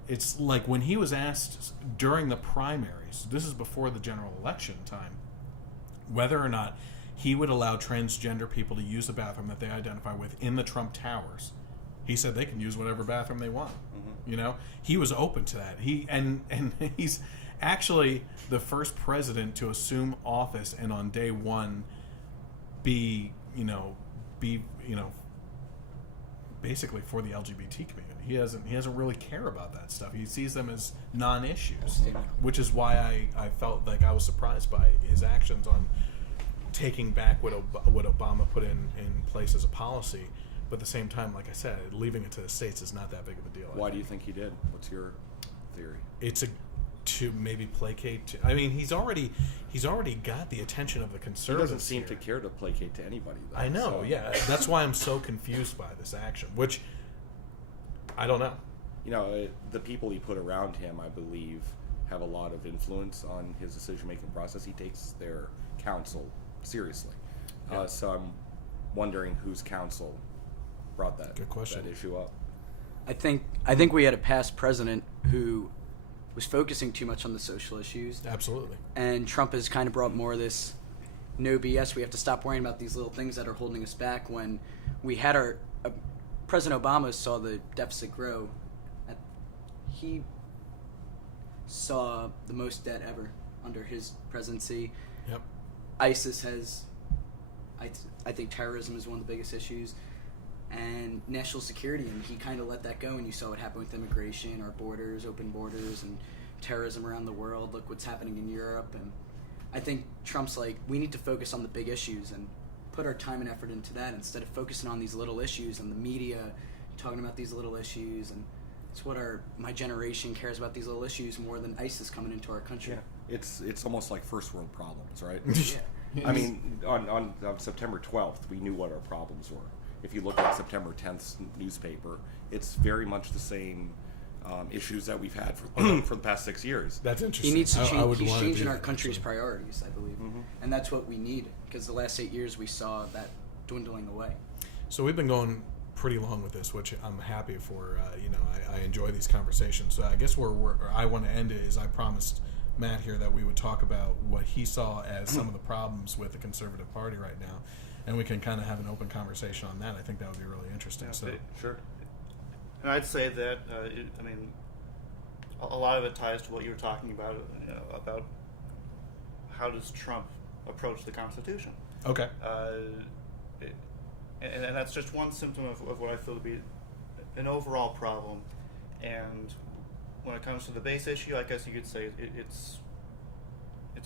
It's like when he was asked during the primaries, this is before the general election time, whether or not he would allow transgender people to use the bathroom that they identify with in the Trump Towers. He said they can use whatever bathroom they want. He was open to that. He's actually the first president to assume office and on day one be basically for the LGBT community. He doesn't really care about that stuff. He sees them as non-issues, which is why I felt like I was surprised by his actions on taking back what Obama put in place as a policy. But at the same time, like I said, leaving it to the states is not that big of a deal. Why do you think he did? What's your theory? It's to maybe placate. I mean, he's already got the attention of the conservatives. He doesn't seem to care to placate to anybody, though. I know. So. Yeah, that's why I'm so confused by this action. Which I don't know. The people he put around him, I believe, have a lot of influence on his decision-making process. He takes their counsel seriously. Yeah. So I'm wondering whose counsel brought that issue up. I think we had a past president who was focusing too much on the social issues. Absolutely. And Trump has kind of brought more of this no BS. We have to stop worrying about these little things that are holding us back. When we had President Obama saw the deficit grow. He saw the most debt ever under his presidency. Yep. ISIS has, I think terrorism is one of the biggest issues, and national security, and he kind of let that go, and you saw what happened with immigration, our borders, open borders, and terrorism around the world. Look what's happening in Europe, and I think Trump's like, we need to focus on the big issues and put our time and effort into that instead of focusing on these little issues and the media talking about these little issues. And it's what my generation cares about, these little issues, more than ISIS coming into our country. Yeah. It's almost like first world problems, right? Yeah. I mean, on September 12th, we knew what our problems were. If you look at September 10th newspaper, it's very much the same issues that we've had for the past 6 years. That's interesting. He needs to change. He's wanna changing do our that, country's actually. priorities, I believe, and that's what we need, because the last 8 years we saw that dwindling away. So we've been going pretty long with this, which I'm happy for. I enjoy these conversations. So I guess where I want to end it is, I promised Matt here that we would talk about what he saw as some of the problems with the Conservative Party right now, and we can kind of have an open conversation on that. I think that would be really interesting. Yeah, So sure. And I'd say that a lot of it ties to what you were talking about, about how does Trump approach the Constitution. okay, And that's just one symptom of what I feel to be an overall problem. And when it comes to the base issue, I guess you could say it's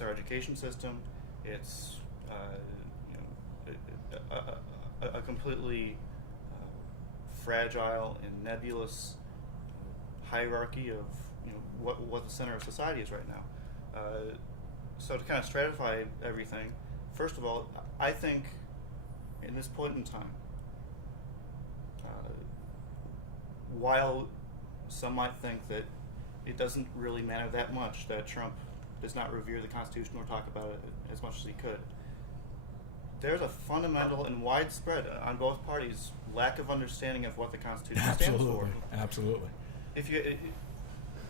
our education system. It's a completely fragile and nebulous hierarchy of what the center of society is right now. So to kind of stratify everything, first of all, I think in this point in time, while some might think that it doesn't really matter that much that Trump does not revere the Constitution or talk about it as much as he could, there's a fundamental and widespread on both parties lack of understanding of what the Constitution stands for. Absolutely.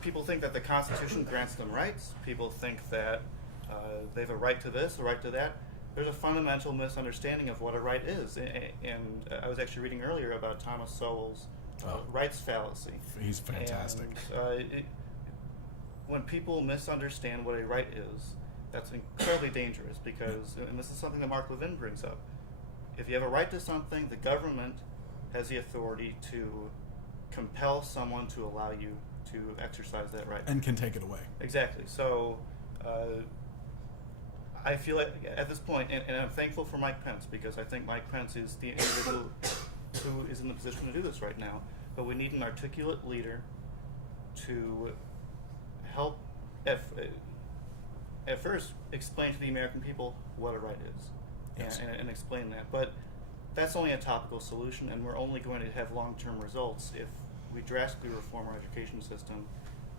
People think that the Constitution grants them rights. People think that they have a right to this, a right to that. There's a fundamental misunderstanding of what a right is. And I was actually reading earlier about Thomas Sowell's rights fallacy. He's fantastic. And, when people misunderstand what a right is, that's incredibly dangerous because, and this is something that Mark Levin brings up, if you have a right to something, the government has the authority to compel someone to allow you to exercise that right. And can take it away. Exactly. So I feel like at this point, and I'm thankful for Mike Pence, because I think Mike Pence is the individual who is in the position to do this right now. But we need an articulate leader to help at first explain to the American people what a right is, Yes. and explain that. But that's only a topical solution, and we're only going to have long-term results if we drastically reform our education system.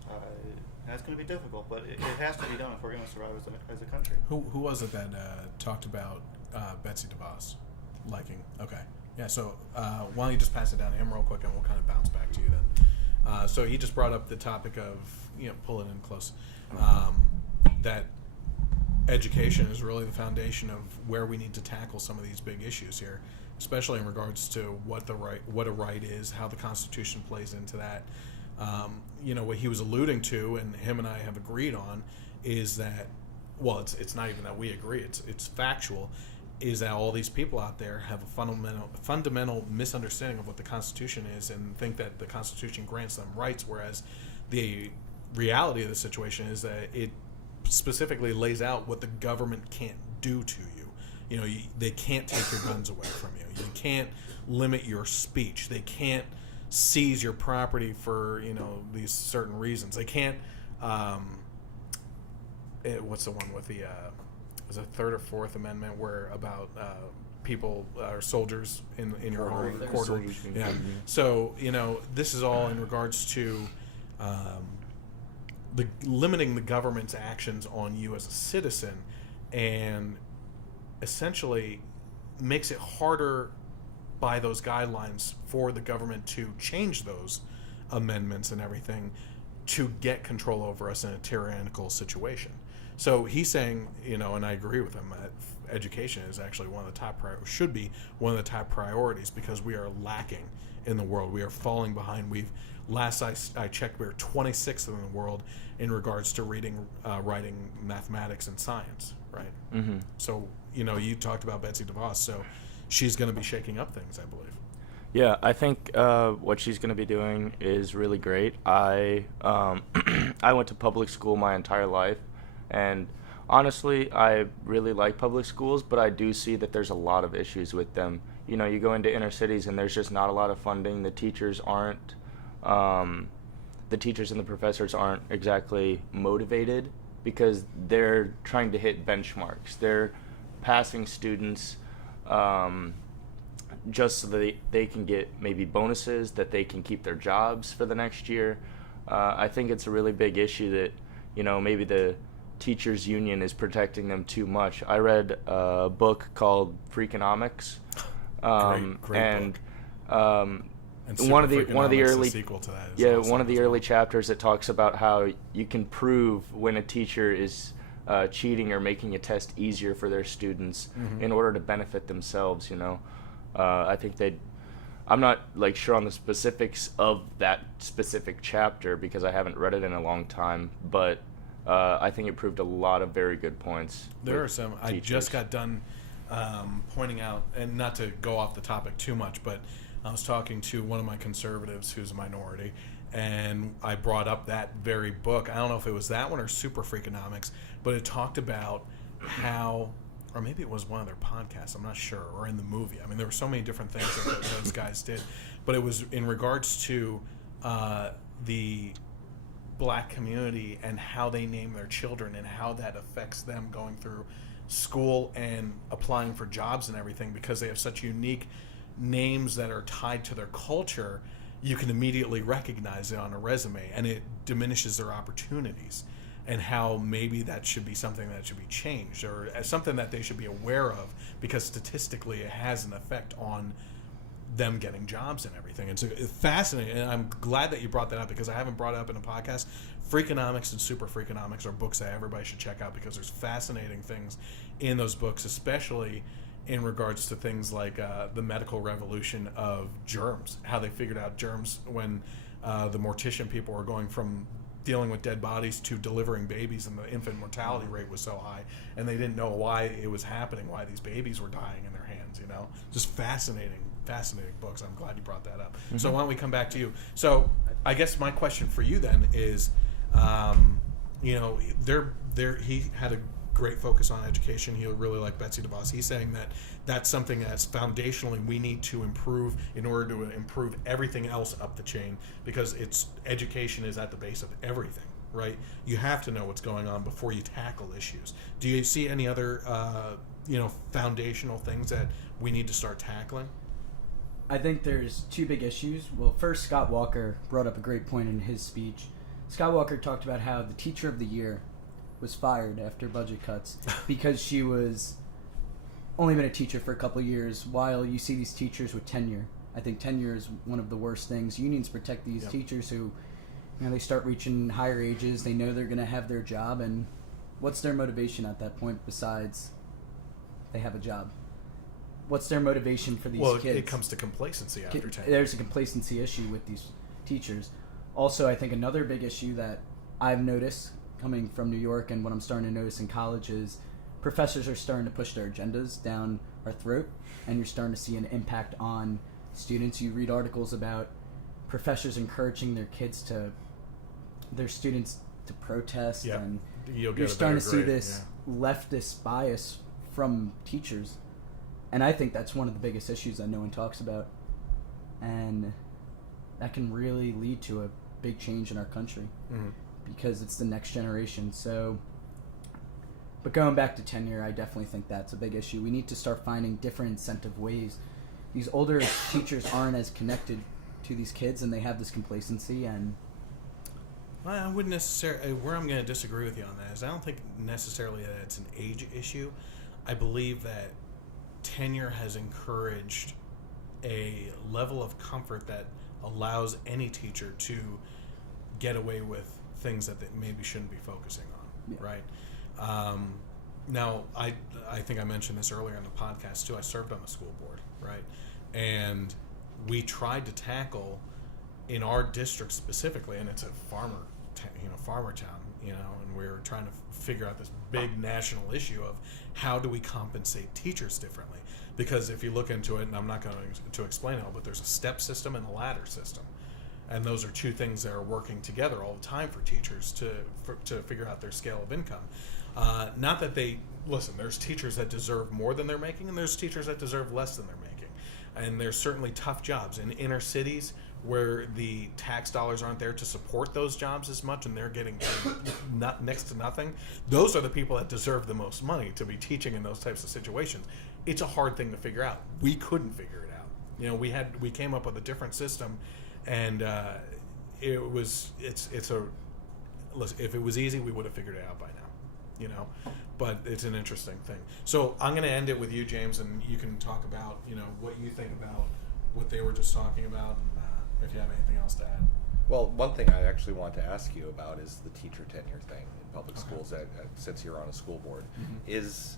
And that's going to be difficult, but it has to be done if we're going to survive as a country. Who was it that talked about Betsy DeVos liking? Okay. Yeah, so why don't you just pass it down to him real quick, and we'll kind of bounce back to you then. So he just brought up the topic of, pull it in close, that education is really the foundation of where we need to tackle some of these big issues here, especially in regards to what a right is, how the Constitution plays into that. What he was alluding to, and him and I have agreed on, is that, well, it's not even that we agree, it's factual, is that all these people out there have a fundamental misunderstanding of what the Constitution is and think that the Constitution grants them rights, whereas the reality of the situation is that it specifically lays out what the government can't do to you. They can't take your guns away from you. You can't limit your speech. They can't seize your property for these certain reasons. They can't. What's the one with the? Was it Third or Fourth Amendment where about people or soldiers in your home quarter? Yeah. So this is all in regards to limiting the government's actions on you as a citizen, and essentially makes it harder by those guidelines for the government to change those amendments and everything to get control over us in a tyrannical situation. So he's saying, and I agree with him, that education is actually one of the top should be one of the top priorities, because we are lacking in the world. We are falling behind. Last I checked, we were 26th in the world in regards to reading, writing, mathematics, and science, right? Mm-hmm. So, you talked about Betsy DeVos, so she's going to be shaking up things, I believe. Yeah, I think what she's going to be doing is really great. I went to public school my entire life, and honestly, I really like public schools, but I do see that there's a lot of issues with them. You go into inner cities, and there's just not a lot of funding. The teachers aren't, the teachers and the professors aren't exactly motivated, because they're trying to hit benchmarks. They're passing students just so that they can get maybe bonuses, that they can keep their jobs for the next year. I think it's a really big issue that, maybe the teachers union is protecting them too much. I read a book called Freakonomics. Great book. And one of the Freakonomics, early sequel to that is one of the early chapters, it talks about how you can prove when a teacher is cheating or making a test easier for their students in order to benefit themselves. I think I'm not sure on the specifics of that specific chapter, because I haven't read it in a long time, but I think it proved a lot of very good points. There are some. Teachers. I just got done pointing out, and not to go off the topic too much, but I was talking to one of my conservatives who's a minority, and I brought up that very book. I don't know if it was that one or Super Freakonomics, but it talked about how, or maybe it was one of their podcasts, I'm not sure, or in the movie. I mean, there were so many different things that those guys did, but it was in regards to the black community and how they name their children and how that affects them going through school and applying for jobs and everything, because they have such unique names that are tied to their culture. You can immediately recognize it on a resume, and it diminishes their opportunities, and how maybe that should be something that should be changed, or something that they should be aware of, because statistically it has an effect on them getting jobs and everything. And so it's fascinating, and I'm glad that you brought that up, because I haven't brought it up in a podcast. Freakonomics and Super Freakonomics are books that everybody should check out, because there's fascinating things in those books, especially in regards to things like the medical revolution of germs, how they figured out germs when the mortician people were going from dealing with dead bodies to delivering babies, and the infant mortality rate was so high, and they didn't know why it was happening, why these babies were dying in their hands. Just fascinating books. I'm glad you brought that up. Mm-hmm. So why don't we come back to you? So I guess my question for you then is, he had a great focus on education. He really liked Betsy DeVos. He's saying that that's something that's foundationally we need to improve in order to improve everything else up the chain, because education is at the base of everything, right? You have to know what's going on before you tackle issues. Do you see any other foundational things that we need to start tackling? I think there's two big issues. Well, first, Scott Walker brought up a great point in his speech. Scott Walker talked about how the teacher of the year was fired after budget cuts because she was only been a teacher for a couple of years, while you see these teachers with tenure. I think tenure is one of the worst things. Unions protect these teachers who, they start reaching higher ages, they know they're going to have their job, and what's their motivation at that point besides they have a job? What's their motivation for these kids? Well, it comes to complacency after tenure. There's a complacency issue with these teachers. Also, I think another big issue that I've noticed coming from New York, and what I'm starting to notice in college, is professors are starting to push their agendas down our throat, and you're starting to see an impact on students. You read articles about professors encouraging their students to protest, and you're starting to see this leftist bias from teachers. And I think that's one of the biggest issues that no one talks about, and that can really lead to a big change in our country. Mm-hmm. Because it's the next generation. So, but going back to tenure, I definitely think that's a big issue. We need to start finding different incentive ways. These older teachers aren't as connected to these kids, and they have this complacency. And I wouldn't necessarily. Where I'm going to disagree with you on that is I don't think necessarily that it's an age issue. I believe that tenure has encouraged a level of comfort that allows any teacher to get away with things that they maybe shouldn't be focusing on, right? Now, I think I mentioned this earlier in the podcast too. I served on the school board, right? And we tried to tackle in our district specifically, and it's a farmer town, and we were trying to figure out this big national issue of how do we compensate teachers differently? Because if you look into it, and I'm not going to explain it all, but there's a step system and a ladder system. And those are two things that are working together all the time for teachers to figure out their scale of income. Not that there's teachers that deserve more than they're making, and there's teachers that deserve less than they're making. And there's certainly tough jobs in inner cities where the tax dollars aren't there to support those jobs as much, and they're getting paid next to nothing. Those are the people that deserve the most money to be teaching in those types of situations. It's a hard thing to figure out. We couldn't figure it out. We came up with a different system. And if it was easy, we would have figured it out by now, But it's an interesting thing. So I'm going to end it with you, James, and you can talk about, what you think about what they were just talking about, and if you have anything else to add. Well, one thing I actually want to ask you about is the teacher tenure thing in public schools, since you're on a school board. Is,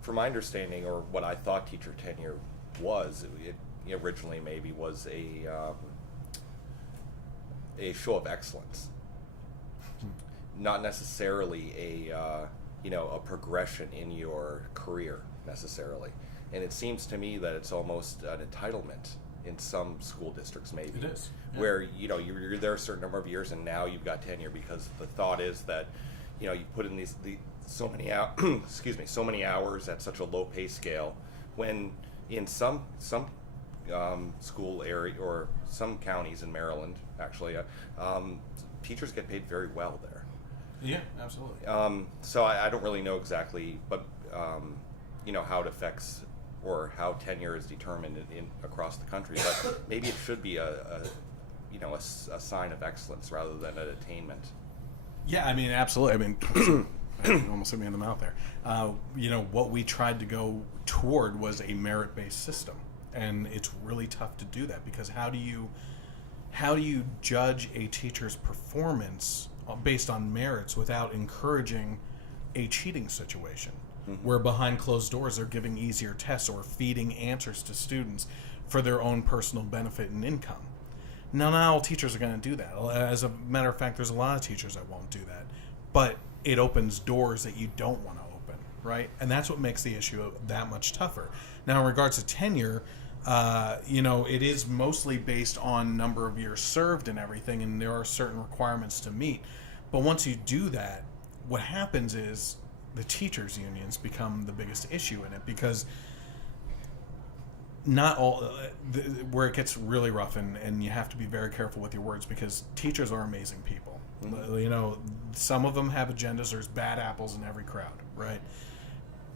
from my understanding, or what I thought teacher tenure was, it originally maybe was a show of excellence, not necessarily a progression in your career necessarily. And it seems to me that it's almost an entitlement in some school districts, maybe. It is. Yeah. Where you're there a certain number of years and now you've got tenure, because the thought is that you put in so many hours at such a low pay scale, when in some school area or some counties in Maryland, actually, teachers get paid very well there. Yeah, absolutely. So I don't really know exactly, but how it affects or how tenure is determined across the country. But maybe it should be a sign of excellence rather than an attainment. Yeah, I mean, absolutely. I mean, you almost hit me in the mouth there. What we tried to go toward was a merit-based system. And it's really tough to do that, because how do you judge a teacher's performance based on merits without encouraging a cheating situation, where behind closed doors they're giving easier tests or feeding answers to students for their own personal benefit and income? Now, not all teachers are going to do that. As a matter of fact, there's a lot of teachers that won't do that, but it opens doors that you don't want to open, right? And that's what makes the issue that much tougher. Now, in regards to tenure, it is mostly based on number of years served and everything, and there are certain requirements to meet. But once you do that, what happens is the teachers' unions become the biggest issue in it, because not all, where it gets really rough, and you have to be very careful with your words, because teachers are amazing people. Some of them have agendas. There's bad apples in every crowd, right?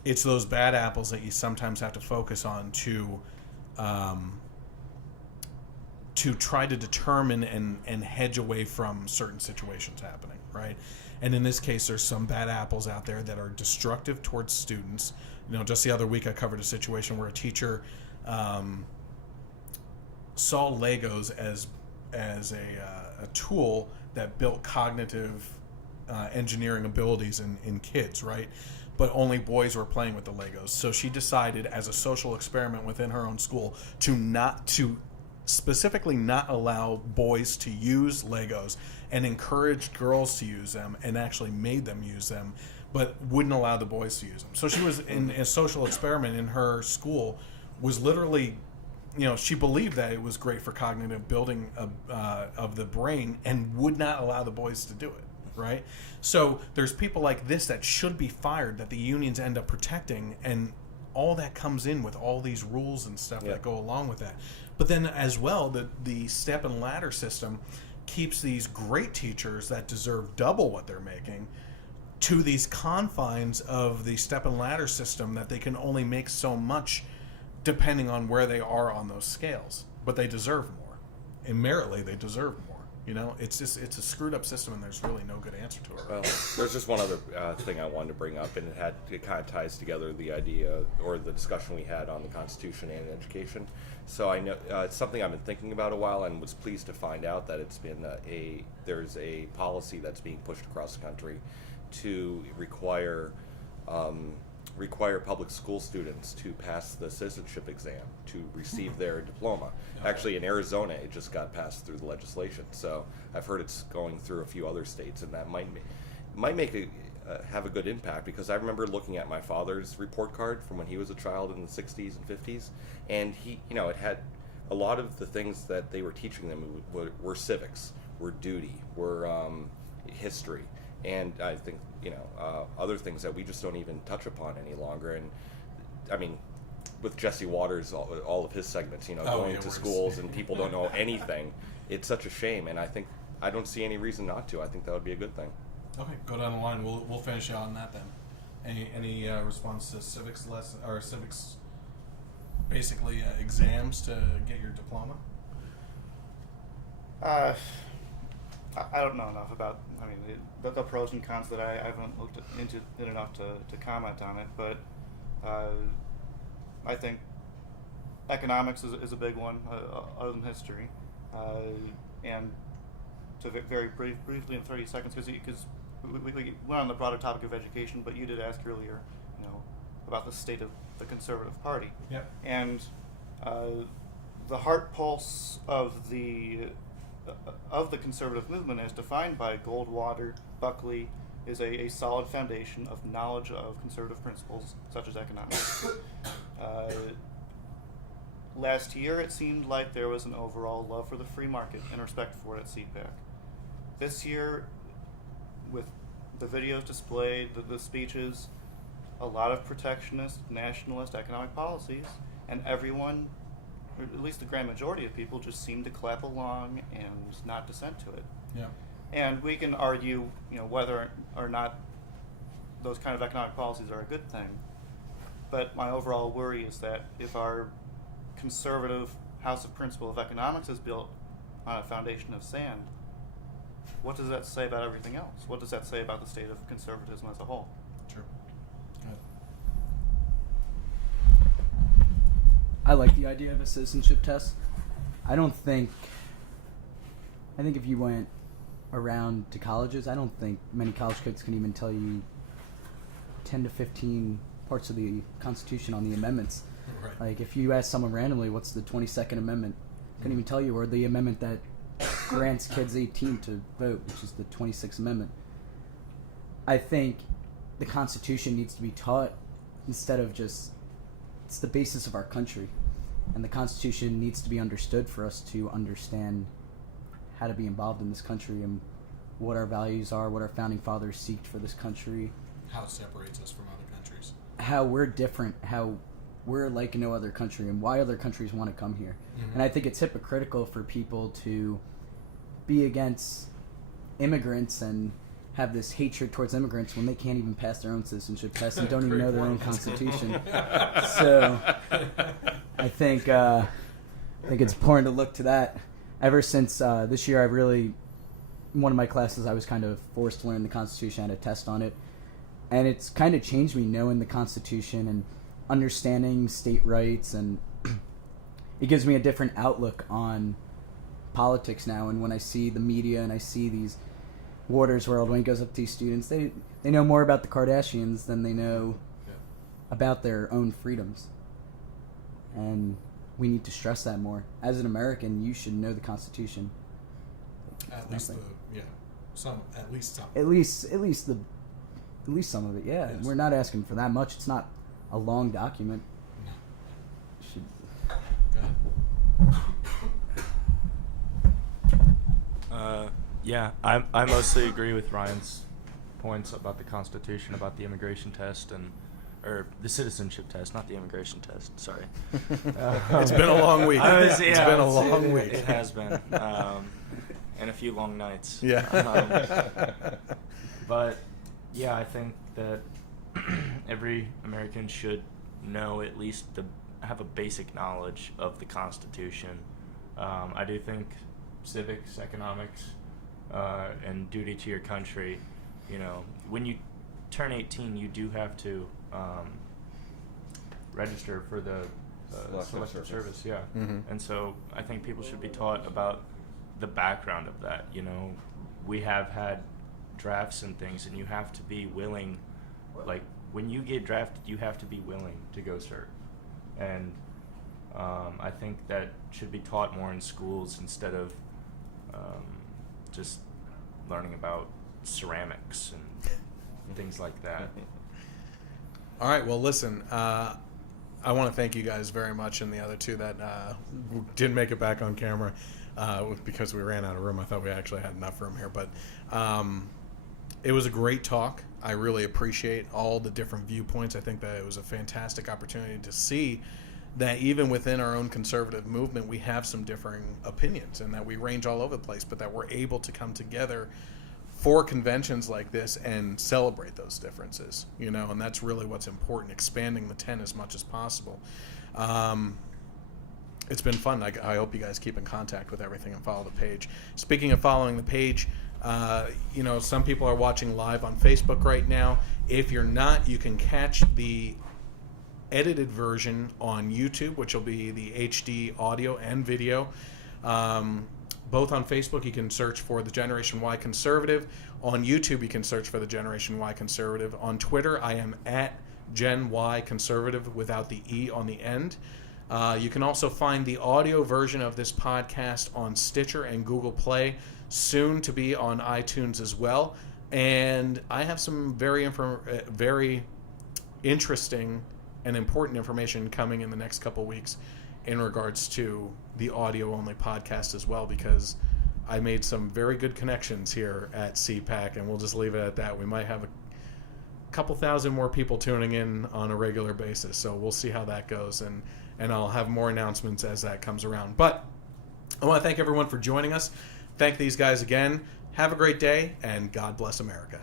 It's those bad apples that you sometimes have to focus on to try to determine and hedge away from certain situations happening, right? And in this case, there's some bad apples out there that are destructive towards students. Just the other week I covered a situation where a teacher saw Legos as a tool that built cognitive engineering abilities in kids, right? But only boys were playing with the Legos. So she decided, as a social experiment within her own school, to specifically not allow boys to use Legos, and encouraged girls to use them, and actually made them use them, but wouldn't allow the boys to use them. So she was in a social experiment in her school, was literally, she believed that it was great for cognitive building of the brain, and would not allow the boys to do it. Right? So there's people like this that should be fired, that the unions end up protecting, and all that comes in with all these rules and stuff that go along with that. But then as well, the step and ladder system keeps these great teachers that deserve double what they're making to these confines of the step and ladder system, that they can only make so much depending on where they are on those scales. But they deserve more. And meritly, they deserve more. You know, it's a screwed up system, and there's really no good answer to it. Well, there's just one other thing I wanted to bring up, and it kind of ties together the idea or the discussion we had on the Constitution and education. So I know it's something I've been thinking about a while, and was pleased to find out that it's been there's a policy that's being pushed across the country to require public school students to pass the citizenship exam to receive their diploma. Actually, in Arizona, it just got passed through the legislation. So I've heard it's going through a few other states, and that might have a good impact, because I remember looking at my father's report card from when he was a child in the 60s and 50s, and it had a lot of the things that they were teaching them were civics, were duty, were history, and I think other things that we just don't even touch upon any longer. And I mean, with Jesse Waters, all of his segments, going to schools and people don't know anything, it's such a shame. And I don't see any reason not to. I think that would be a good thing. Okay, go down the line. We'll finish out on that then. Any response to civics lesson or civics, basically exams to get your diploma? I don't know enough about, the pros and cons that I haven't looked into it enough to comment on it, but I think economics is a big one, other than history. And to very briefly in 30 seconds, because we went on the broader topic of education, but you did ask earlier, about the state of the Conservative Party. Yep. And the heart pulse of the conservative movement, as defined by Goldwater, Buckley, is a solid foundation of knowledge of conservative principles such as economics. Last year, it seemed like there was an overall love for the free market and respect for it at CPAC. This year, with the videos displayed, the speeches, a lot of protectionist, nationalist economic policies, and everyone, or at least the grand majority of people, just seem to clap along and not dissent to it. Yeah. And we can argue, whether or not those kind of economic policies are a good thing. But my overall worry is that if our conservative house of principle of economics is built on a foundation of sand, what does that say about everything else? What does that say about the state of conservatism as a whole? True. Good. I like the idea of a citizenship test. I think if you went around to colleges, I don't think many college kids can even tell you 10 to 15 parts of the Constitution on the amendments. Right. Like, if you ask someone randomly, what's the 22nd Amendment? Couldn't even tell you, or the amendment that grants kids 18 to vote, which is the 26th Amendment. I think the Constitution needs to be taught instead of just, it's the basis of our country. And the Constitution needs to be understood for us to understand how to be involved in this country and what our values are, what our founding fathers seeked for this country. How it separates us from other countries. How we're different, how we're like no other country, and why other countries want to come here. Mm-hmm. And I think it's hypocritical for people to be against immigrants and have this hatred towards immigrants when they can't even pass their own citizenship test and don't even know their own constitution. So I think it's important to look to that. Ever since this year, in one of my classes, I was kind of forced to learn the Constitution. I had a test on it. And it's kind of changed me knowing the Constitution and understanding state rights, and it gives me a different outlook on politics now. And when I see the media and I see these Waters World, when he goes up to these students, they know more about the Kardashians than they know about their own freedoms. And we need to stress that more. As an American, you should know the Constitution. At least some. At least some. At least some of it, yeah. Yes. We're not asking for that much. It's not a long document. Go ahead. Yeah, I mostly agree with Ryan's points about the Constitution, about the immigration test, or the citizenship test, not the immigration test. Sorry. It's been a long week. It's been a long week. It has been, and a few long nights. Yeah. But yeah, I think that every American should know at least have a basic knowledge of the Constitution. I do think civics, economics, and duty to your country, when you turn 18, you do have to register for the selective service. Yeah. And so I think people should be taught about the background of that. We have had drafts and things, and you have to be willing. Like, when you get drafted, you have to be willing to go serve. And I think that should be taught more in schools instead of just learning about ceramics and things like that. All right, well, listen, I want to thank you guys very much, and the other two that didn't make it back on camera because we ran out of room. I thought we actually had enough room here, but it was a great talk. I really appreciate all the different viewpoints. I think that it was a fantastic opportunity to see that even within our own conservative movement, we have some differing opinions and that we range all over the place, but that we're able to come together for conventions like this and celebrate those differences, and that's really what's important, expanding the tent as much as possible. It's been fun. I hope you guys keep in contact with everything and follow the page. Speaking of following the page, some people are watching live on Facebook right now. If you're not, you can catch the edited version on YouTube, which will be the HD audio and video. Both on Facebook, you can search for the Generation Y Conservative. On YouTube, you can search for the Generation Y Conservative. On Twitter, I am at Gen Y Conservative without the E on the end. You can also find the audio version of this podcast on Stitcher and Google Play, soon to be on iTunes as well. And I have some very interesting and important information coming in the next couple weeks in regards to the audio-only podcast as well, because I made some very good connections here at CPAC, and we'll just leave it at that. We might have a couple thousand more people tuning in on a regular basis, so we'll see how that goes, and I'll have more announcements as that comes around. But I want to thank everyone for joining us. Thank these guys again. Have a great day, and God bless America.